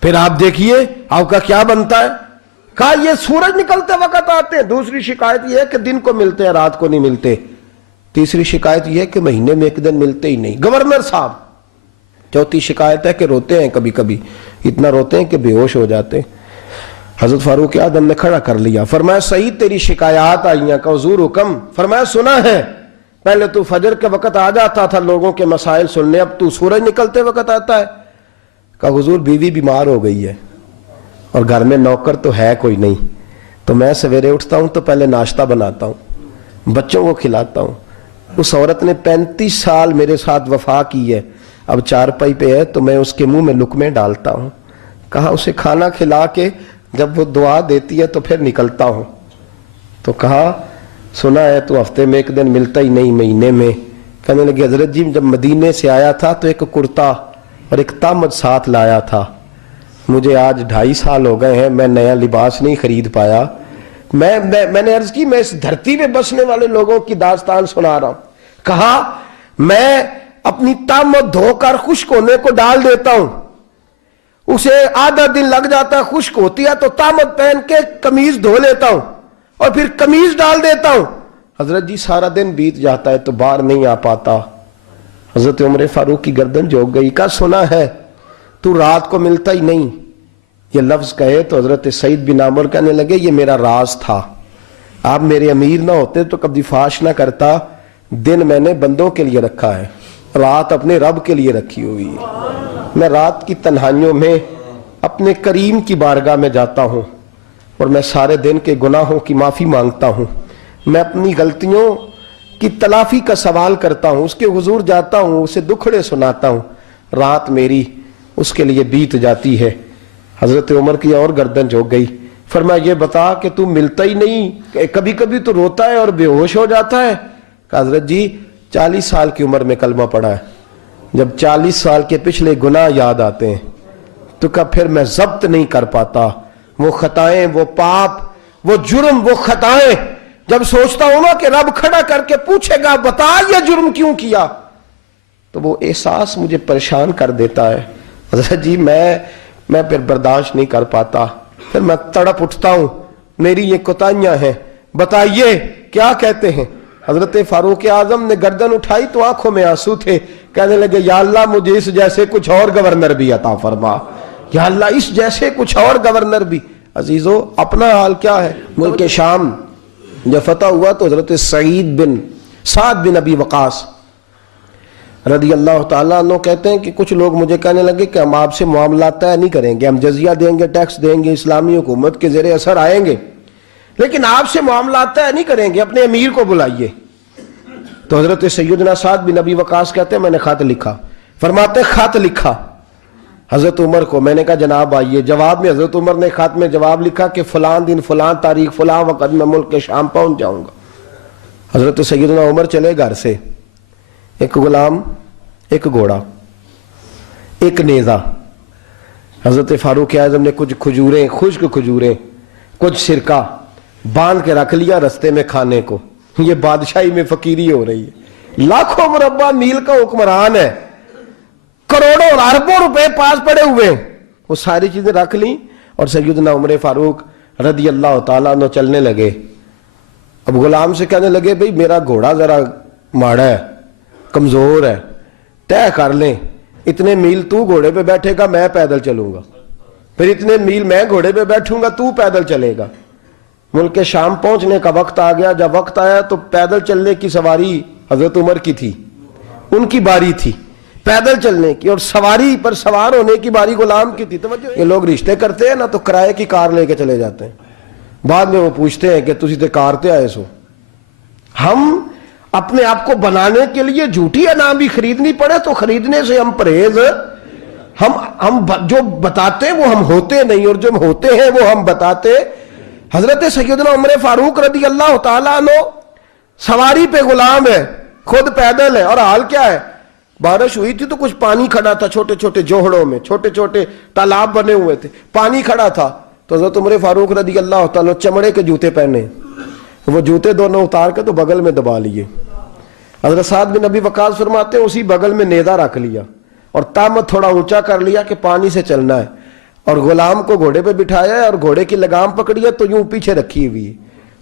پھر آپ دیکھیے آپ کا کیا بنتا ہے. کہا یہ سورج نکلتے وقت آتے ہیں. دوسری شکایت یہ ہے کہ دن کو ملتے ہیں رات کو نہیں ملتے. تیسری شکایت یہ ہے کہ مہینے میں ایک دن ملتے ہی نہیں گورنر صاحب. چوتھی شکایت ہے کہ روتے ہیں, کبھی کبھی اتنا روتے ہیں کہ بے ہوش ہو جاتے ہیں. حضرت فاروق اعظم نے کھڑا کر لیا, فرمایا سعید تیری شکایات آئی ہیں. کہا حضور حکم. فرمایا سنا ہے, پہلے تو فجر کے وقت آ جاتا تھا لوگوں کے مسائل سننے, اب تو سورج نکلتے وقت آتا ہے. کہا حضور بیوی بیمار ہو گئی ہے اور گھر میں نوکر تو ہے کوئی نہیں, تو میں سویرے اٹھتا ہوں تو پہلے ناشتہ بناتا ہوں, بچوں کو کھلاتا ہوں. اس عورت نے 35 سال میرے ساتھ وفا کی ہے, اب چارپائی پہ ہے تو میں اس کے منہ میں لقمے ڈالتا ہوں. کہا اسے کھانا کھلا کے جب وہ دعا دیتی ہے تو پھر نکلتا ہوں. تو کہا سنا ہے تو ہفتے میں ایک دن ملتا ہی نہیں, مہینے میں. کہنے لگے حضرت جی جب مدینے سے آیا تھا تو ایک کرتا اور ایک تامد ساتھ لایا تھا, مجھے آج 2.5 سال ہو گئے ہیں, میں نیا لباس نہیں خرید پایا. میں نے عرض کی میں اس دھرتی پہ بسنے والے لوگوں کی داستان سنا رہا ہوں. کہا میں اپنی تامد دھو کر خشک ہونے کو ڈال دیتا ہوں, اسے آدھا دن لگ جاتا ہے، خشک ہوتی ہے تو تامت پہن کے قمیض دھو لیتا ہوں اور پھر قمیض ڈال دیتا ہوں. حضرت جی سارا دن بیت جاتا ہے تو باہر نہیں آ پاتا. حضرت عمر فاروق کی گردن جھک گئی. کہا سنا ہے تو رات کو ملتا ہی نہیں. یہ لفظ کہے تو حضرت سعید بن عامر کہنے لگے یہ میرا راز تھا، آپ میرے امیر نہ ہوتے تو کبھی فاش نہ کرتا. دن میں نے بندوں کے لیے رکھا ہے، رات اپنے رب کے لیے رکھی ہوئی ہے. میں رات کی تنہائیوں میں اپنے کریم کی بارگاہ میں جاتا ہوں اور میں سارے دن کے گناہوں کی معافی مانگتا ہوں. میں اپنی غلطیوں کی تلافی کا سوال کرتا ہوں، اس کے حضور جاتا ہوں، اسے دکھڑے سناتا ہوں. رات میری اس کے لیے بیت جاتی ہے. حضرت عمر کی اور گردن جھک گئی. فرمایا یہ بتا کہ تو ملتا ہی نہیں، کبھی کبھی تو روتا ہے اور بے ہوش ہو جاتا ہے. کہ حضرت جی 40 سال کی عمر میں کلمہ پڑھا ہے، جب 40 سال کے پچھلے گناہ یاد آتے ہیں تو کہا پھر میں ضبط نہیں کر پاتا. وہ خطائیں، وہ پاپ، وہ جرم، وہ خطائیں جب سوچتا ہوں نا کہ رب کھڑا کر کے پوچھے گا بتا یہ جرم کیوں کیا، تو وہ احساس مجھے پریشان کر دیتا ہے. حضرت جی میں پھر برداشت نہیں کر پاتا، پھر میں تڑپ اٹھتا ہوں، میری یہ کوتاہیاں ہیں، بتائیے کیا کہتے ہیں. حضرت فاروق اعظم نے گردن اٹھائی تو آنکھوں میں آنسو تھے. کہنے لگے یا اللہ مجھے اس جیسے کچھ اور گورنر بھی عطا فرما، یا اللہ اس جیسے کچھ اور گورنر بھی. عزیزو اپنا حال کیا ہے. ملک شام جب فتح ہوا تو حضرت سعد بن ابی وقاص رضی اللہ تعالیٰ عنہ کہتے ہیں کہ کچھ لوگ مجھے کہنے لگے کہ ہم آپ سے معاملات طے نہیں کریں گے، ہم جزیہ دیں گے، ٹیکس دیں گے، اسلامی حکومت کے زیر اثر آئیں گے، لیکن آپ سے معاملات طے نہیں کریں گے، اپنے امیر کو بلائیے. تو حضرت سیدنا سعد بن ابی وقاص کہتے ہیں میں نے خط لکھا. فرماتے خط لکھا حضرت عمر کو. میں نے کہا جناب آئیے. جواب میں حضرت عمر نے خط میں جواب لکھا کہ فلاں دن فلاں تاریخ فلاں وقت میں ملک کے شام پہنچ جاؤں گا. حضرت سیدنا عمر چلے گھر سے. ایک غلام، ایک گھوڑا، ایک نیزہ. حضرت فاروق اعظم نے کچھ کھجوریں، خشک کھجوریں، کچھ سرکہ باندھ کے رکھ لیا رستے میں کھانے کو. یہ بادشاہی میں فقیری ہو رہی ہے. لاکھوں مربع میل کا حکمران ہے، کروڑوں اور اربوں روپے پاس پڑے ہوئے، وہ ساری چیزیں رکھ لیں اور سیدنا عمر فاروق رضی اللہ تعالیٰ عنہ چلنے لگے. اب غلام سے کہنے لگے بھئی میرا گھوڑا ذرا ماڑا ہے، کمزور ہے، طے کر لیں اتنے میل تو گھوڑے پہ بیٹھے گا، میں پیدل چلوں گا، پھر اتنے میل میں گھوڑے پہ بیٹھوں گا، تو پیدل چلے گا. ملک شام پہنچنے کا وقت آ گیا. جب وقت آیا تو پیدل چلنے کی سواری حضرت عمر کی تھی، ان کی باری تھی پیدل چلنے کی، اور سواری پر سوار ہونے کی باری غلام کی تھی. توجہ، یہ لوگ رشتے کرتے ہیں نا تو کرائے کی کار لے کے چلے جاتے ہیں، بعد میں وہ پوچھتے ہیں کہ تسی تے کار تے آئے سو. ہم اپنے آپ کو بنانے کے لیے جھوٹی انعام بھی خریدنی پڑے تو خریدنے سے ہم پرہیز. ہم جو بتاتے ہیں وہ ہم ہوتے نہیں، اور جو ہم ہوتے ہیں وہ ہم بتاتے. حضرت سیدنا عمر فاروق رضی اللہ تعالیٰ عنہ سواری پہ غلام ہے، خود پیدل ہے، اور حال کیا ہے، بارش ہوئی تھی تو کچھ پانی کھڑا تھا، چھوٹے چھوٹے جوہڑوں میں چھوٹے چھوٹے تالاب بنے ہوئے تھے، پانی کھڑا تھا. تو حضرت عمر فاروق رضی اللہ تعالیٰ چمڑے کے جوتے پہنے، وہ جوتے دونوں اتار کے تو بغل میں دبا لیے. حضرت سعد بن ابی وقاص فرماتے ہیں اسی بغل میں نیزہ رکھ لیا اور تامت تھوڑا اونچا کر لیا کہ پانی سے چلنا ہے، اور غلام کو گھوڑے پہ بٹھایا ہے اور گھوڑے کی لگام پکڑی ہے تو یوں پیچھے رکھی ہوئی ہے.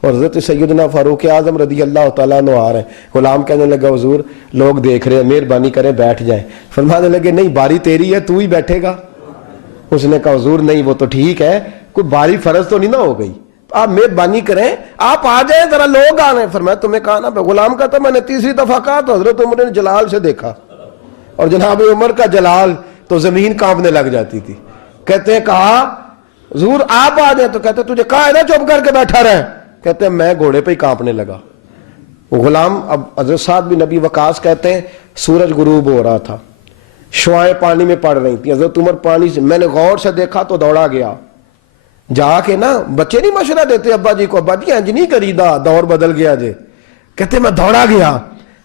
اور حضرت سیدنا فاروق اعظم رضی اللہ تعالیٰ عنہ آ رہے ہیں. غلام کہنے لگا حضور لوگ دیکھ رہے ہیں، مہربانی کریں بیٹھ جائیں. فرمانے لگے نہیں باری تیری ہے، تو ہی بیٹھے گا. اس نے کہا حضور نہیں وہ تو ٹھیک ہے، کوئی باری فرض تو نہیں نہ ہو گئی، آپ مہربانی کریں آپ آ جائیں، ذرا لوگ آ رہے ہیں. فرمایا تمہیں کہا نا. غلام کہتا میں نے تیسری دفعہ کہا تو حضرت عمر نے جلال سے دیکھا، اور جناب عمر کا جلال تو زمین کانپنے لگ جاتی تھی. کہتے ہیں کہا حضور آپ آ جائیں، تو کہتے تجھے کہا ہے نا چپ کر کے بیٹھا رہے. کہتے ہیں میں گھوڑے پہ ہی کانپنے لگا. غلام اب حضرت سعد بن ابی وقاص کہتے ہیں سورج غروب ہو رہا تھا، شعائیں پانی میں پڑ رہی تھی. حضرت عمر پانی سے میں نے غور سے دیکھا تو دوڑا گیا. جا کے نا بچے نہیں مشورہ دیتے ابا جی کو، ابا جی انج نہیں کری دا، دور بدل گیا جے. کہتے میں دوڑا گیا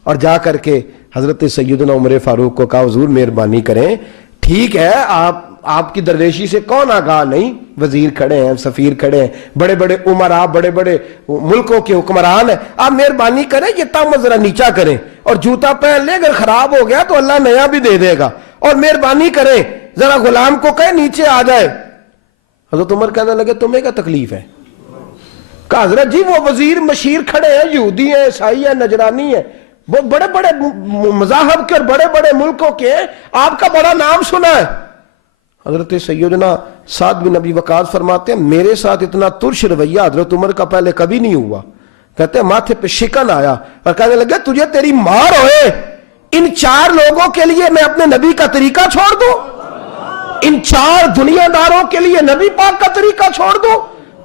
اور جا کر کے حضرت سیدنا عمر فاروق کو کہا حضور مہربانی کریں، ٹھیک ہے آپ کی درویشی سے کون آگاہ نہیں، وزیر کھڑے ہیں، سفیر کھڑے ہیں، بڑے بڑے عمرا، بڑے بڑے ملکوں کے حکمران ہیں، آپ مہربانی کریں یہ تامت ذرا نیچا کریں، اور جوتا پہن لے، اگر خراب ہو گیا تو اللہ نیا بھی دے دے گا، اور مہربانی کریں ذرا غلام کو کہے نیچے آ جائے. حضرت عمر کہنے لگے تمہیں کیا تکلیف ہے؟ کہا حضرت جی وہ وزیر مشیر کھڑے ہیں، یہودی ہیں، عیسائی ہیں، نجرانی ہیں، وہ بڑے بڑے مذاہب کے اور بڑے بڑے ملکوں کے ہیں، آپ کا بڑا نام سنا ہے. حضرت سیدنا سعد بن ابی وقاص فرماتے ہیں میرے ساتھ اتنا ترش رویہ حضرت عمر کا پہلے کبھی نہیں ہوا. کہتے ہیں ماتھے پہ شکن آیا اور کہنے لگے تجھے تیری مار ہوئے، ان 4 لوگوں کے لیے میں اپنے نبی کا طریقہ چھوڑ دوں؟ ان 4 دنیا داروں کے لیے نبی پاک کا طریقہ چھوڑ دوں؟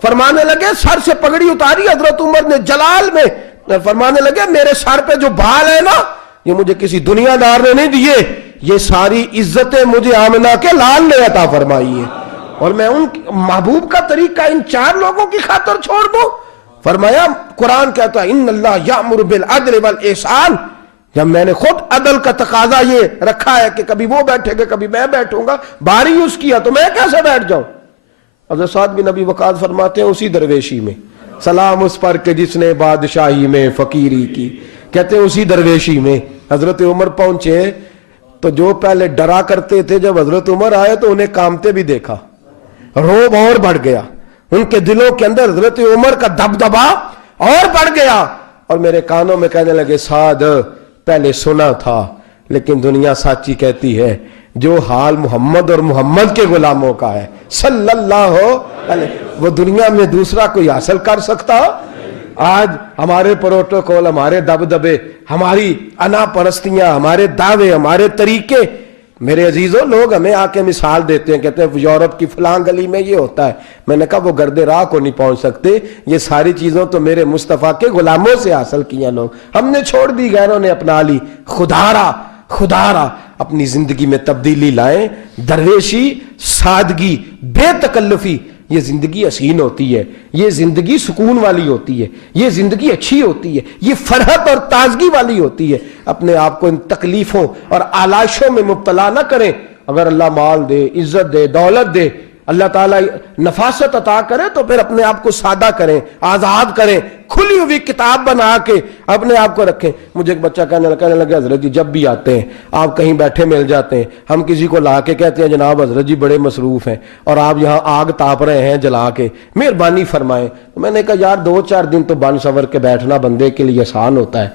فرمانے لگے سر سے پگڑی اتاری حضرت عمر نے جلال میں، فرمانے لگے میرے سر پہ جو بال ہے نا یہ مجھے کسی دنیا دار نے نہیں دیے، یہ ساری عزتیں مجھے آمنہ کے لال نے عطا فرمائی ہے، اور میں ان محبوب کا طریقہ ان 4 لوگوں کی خاطر چھوڑ دوں؟ فرمایا قرآن کہتا ہے ان اللہ یأمر بالعدل والاحسان، جب میں نے خود عدل کا تقاضا یہ رکھا ہے کہ کبھی وہ بیٹھے گا کبھی میں بیٹھوں گا، باری اس کیا تو میں کیسے بیٹھ جاؤں؟ حضرت سعد بن ابی وقاص فرماتے ہیں اسی درویشی میں سلام اس پر کہ جس نے بادشاہی میں فقیری کی. کہتے ہیں اسی درویشی میں حضرت عمر پہنچے تو جو پہلے ڈرا کرتے تھے جب حضرت عمر آئے تو انہیں کامتے بھی دیکھا، روب اور بڑھ گیا، ان کے دلوں کے اندر حضرت عمر کا دبدبا اور بڑھ گیا، اور میرے کانوں میں کہنے لگے سعد پہلے سنا تھا لیکن دنیا سچی کہتی ہے جو حال محمد اور محمد کے غلاموں کا ہے صلی اللہ علیہ، وہ دنیا میں دوسرا کوئی حاصل کر سکتا؟ آج ہمارے پروٹوکول، ہمارے دبدبے، ہماری انا پرستیاں، ہمارے دعوے، ہمارے طریقے، میرے عزیزوں لوگ ہمیں آ کے مثال دیتے ہیں، کہتے ہیں یورپ کی فلاں گلی میں یہ ہوتا ہے. میں نے کہا وہ گرد راہ کو نہیں پہنچ سکتے، یہ ساری چیزوں تو میرے مصطفیٰ کے غلاموں سے حاصل کی ہیں. لوگ ہم نے چھوڑ دی، غیروں نے اپنا لی. خدا را اپنی زندگی میں تبدیلی لائیں. درویشی، سادگی، بے تکلفی، یہ زندگی حسین ہوتی ہے، یہ زندگی سکون والی ہوتی ہے، یہ زندگی اچھی ہوتی ہے، یہ فرحت اور تازگی والی ہوتی ہے. اپنے آپ کو ان تکلیفوں اور آلائشوں میں مبتلا نہ کریں. اگر اللہ مال دے، عزت دے، دولت دے، اللہ تعالیٰ نفاست عطا کرے تو پھر اپنے آپ کو سادہ کریں، آزاد کریں، کھلی ہوئی کتاب بنا کے اپنے آپ کو رکھیں. مجھے ایک بچہ کہنے لگا حضرت جی جب بھی آتے ہیں آپ کہیں بیٹھے مل جاتے ہیں، ہم کسی کو لا کے کہتے ہیں جناب حضرت جی بڑے مصروف ہیں اور آپ یہاں آگ تاپ رہے ہیں جلا کے، مہربانی فرمائیں. تو میں نے کہا یار 2-4 دن تو بن سور کے بیٹھنا بندے کے لیے آسان ہوتا ہے،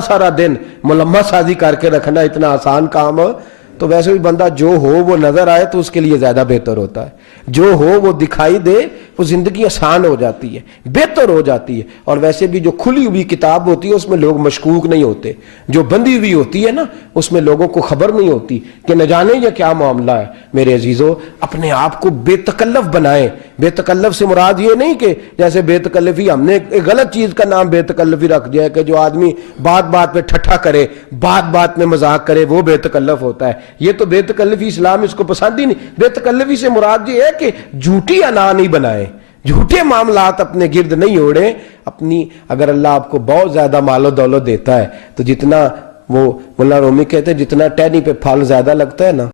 سارا دن ملمہ سازی کر کے رکھنا اتنا آسان کام ہو تو ویسے بھی بندہ جو ہو وہ نظر آئے تو اس کے لیے زیادہ بہتر ہوتا ہے، جو ہو وہ دکھائی دے وہ زندگی آسان ہو جاتی ہے، بہتر ہو جاتی ہے. اور ویسے بھی جو کھلی ہوئی کتاب ہوتی ہے اس میں لوگ مشکوک نہیں ہوتے، جو بندی ہوئی ہوتی ہے نا اس میں لوگوں کو خبر نہیں ہوتی کہ نہ جانے یہ کیا معاملہ ہے. میرے عزیزوں اپنے آپ کو بے تکلف بنائیں. بے تکلف سے مراد یہ نہیں کہ جیسے بے تکلفی ہم نے ایک غلط چیز کا نام بے تکلفی رکھ دیا ہے کہ جو آدمی بات پہ ٹھٹھا کرے، بات میں مذاق کرے وہ بے تکلف ہوتا ہے. یہ تو بے تکلفی اسلام اس کو پسند ہی نہیں. بے تکلفی سے مراد یہ ہے کہ جھوٹی انا نہیں بنائیں، جھوٹے معاملات اپنے گرد نہیں اوڑیں. اپنی اگر اللہ آپ کو بہت زیادہ مال و دولت دیتا ہے تو جتنا وہ مولانا رومی کہتے ہیں جتنا ٹہنی پہ پھل زیادہ لگتا ہے نا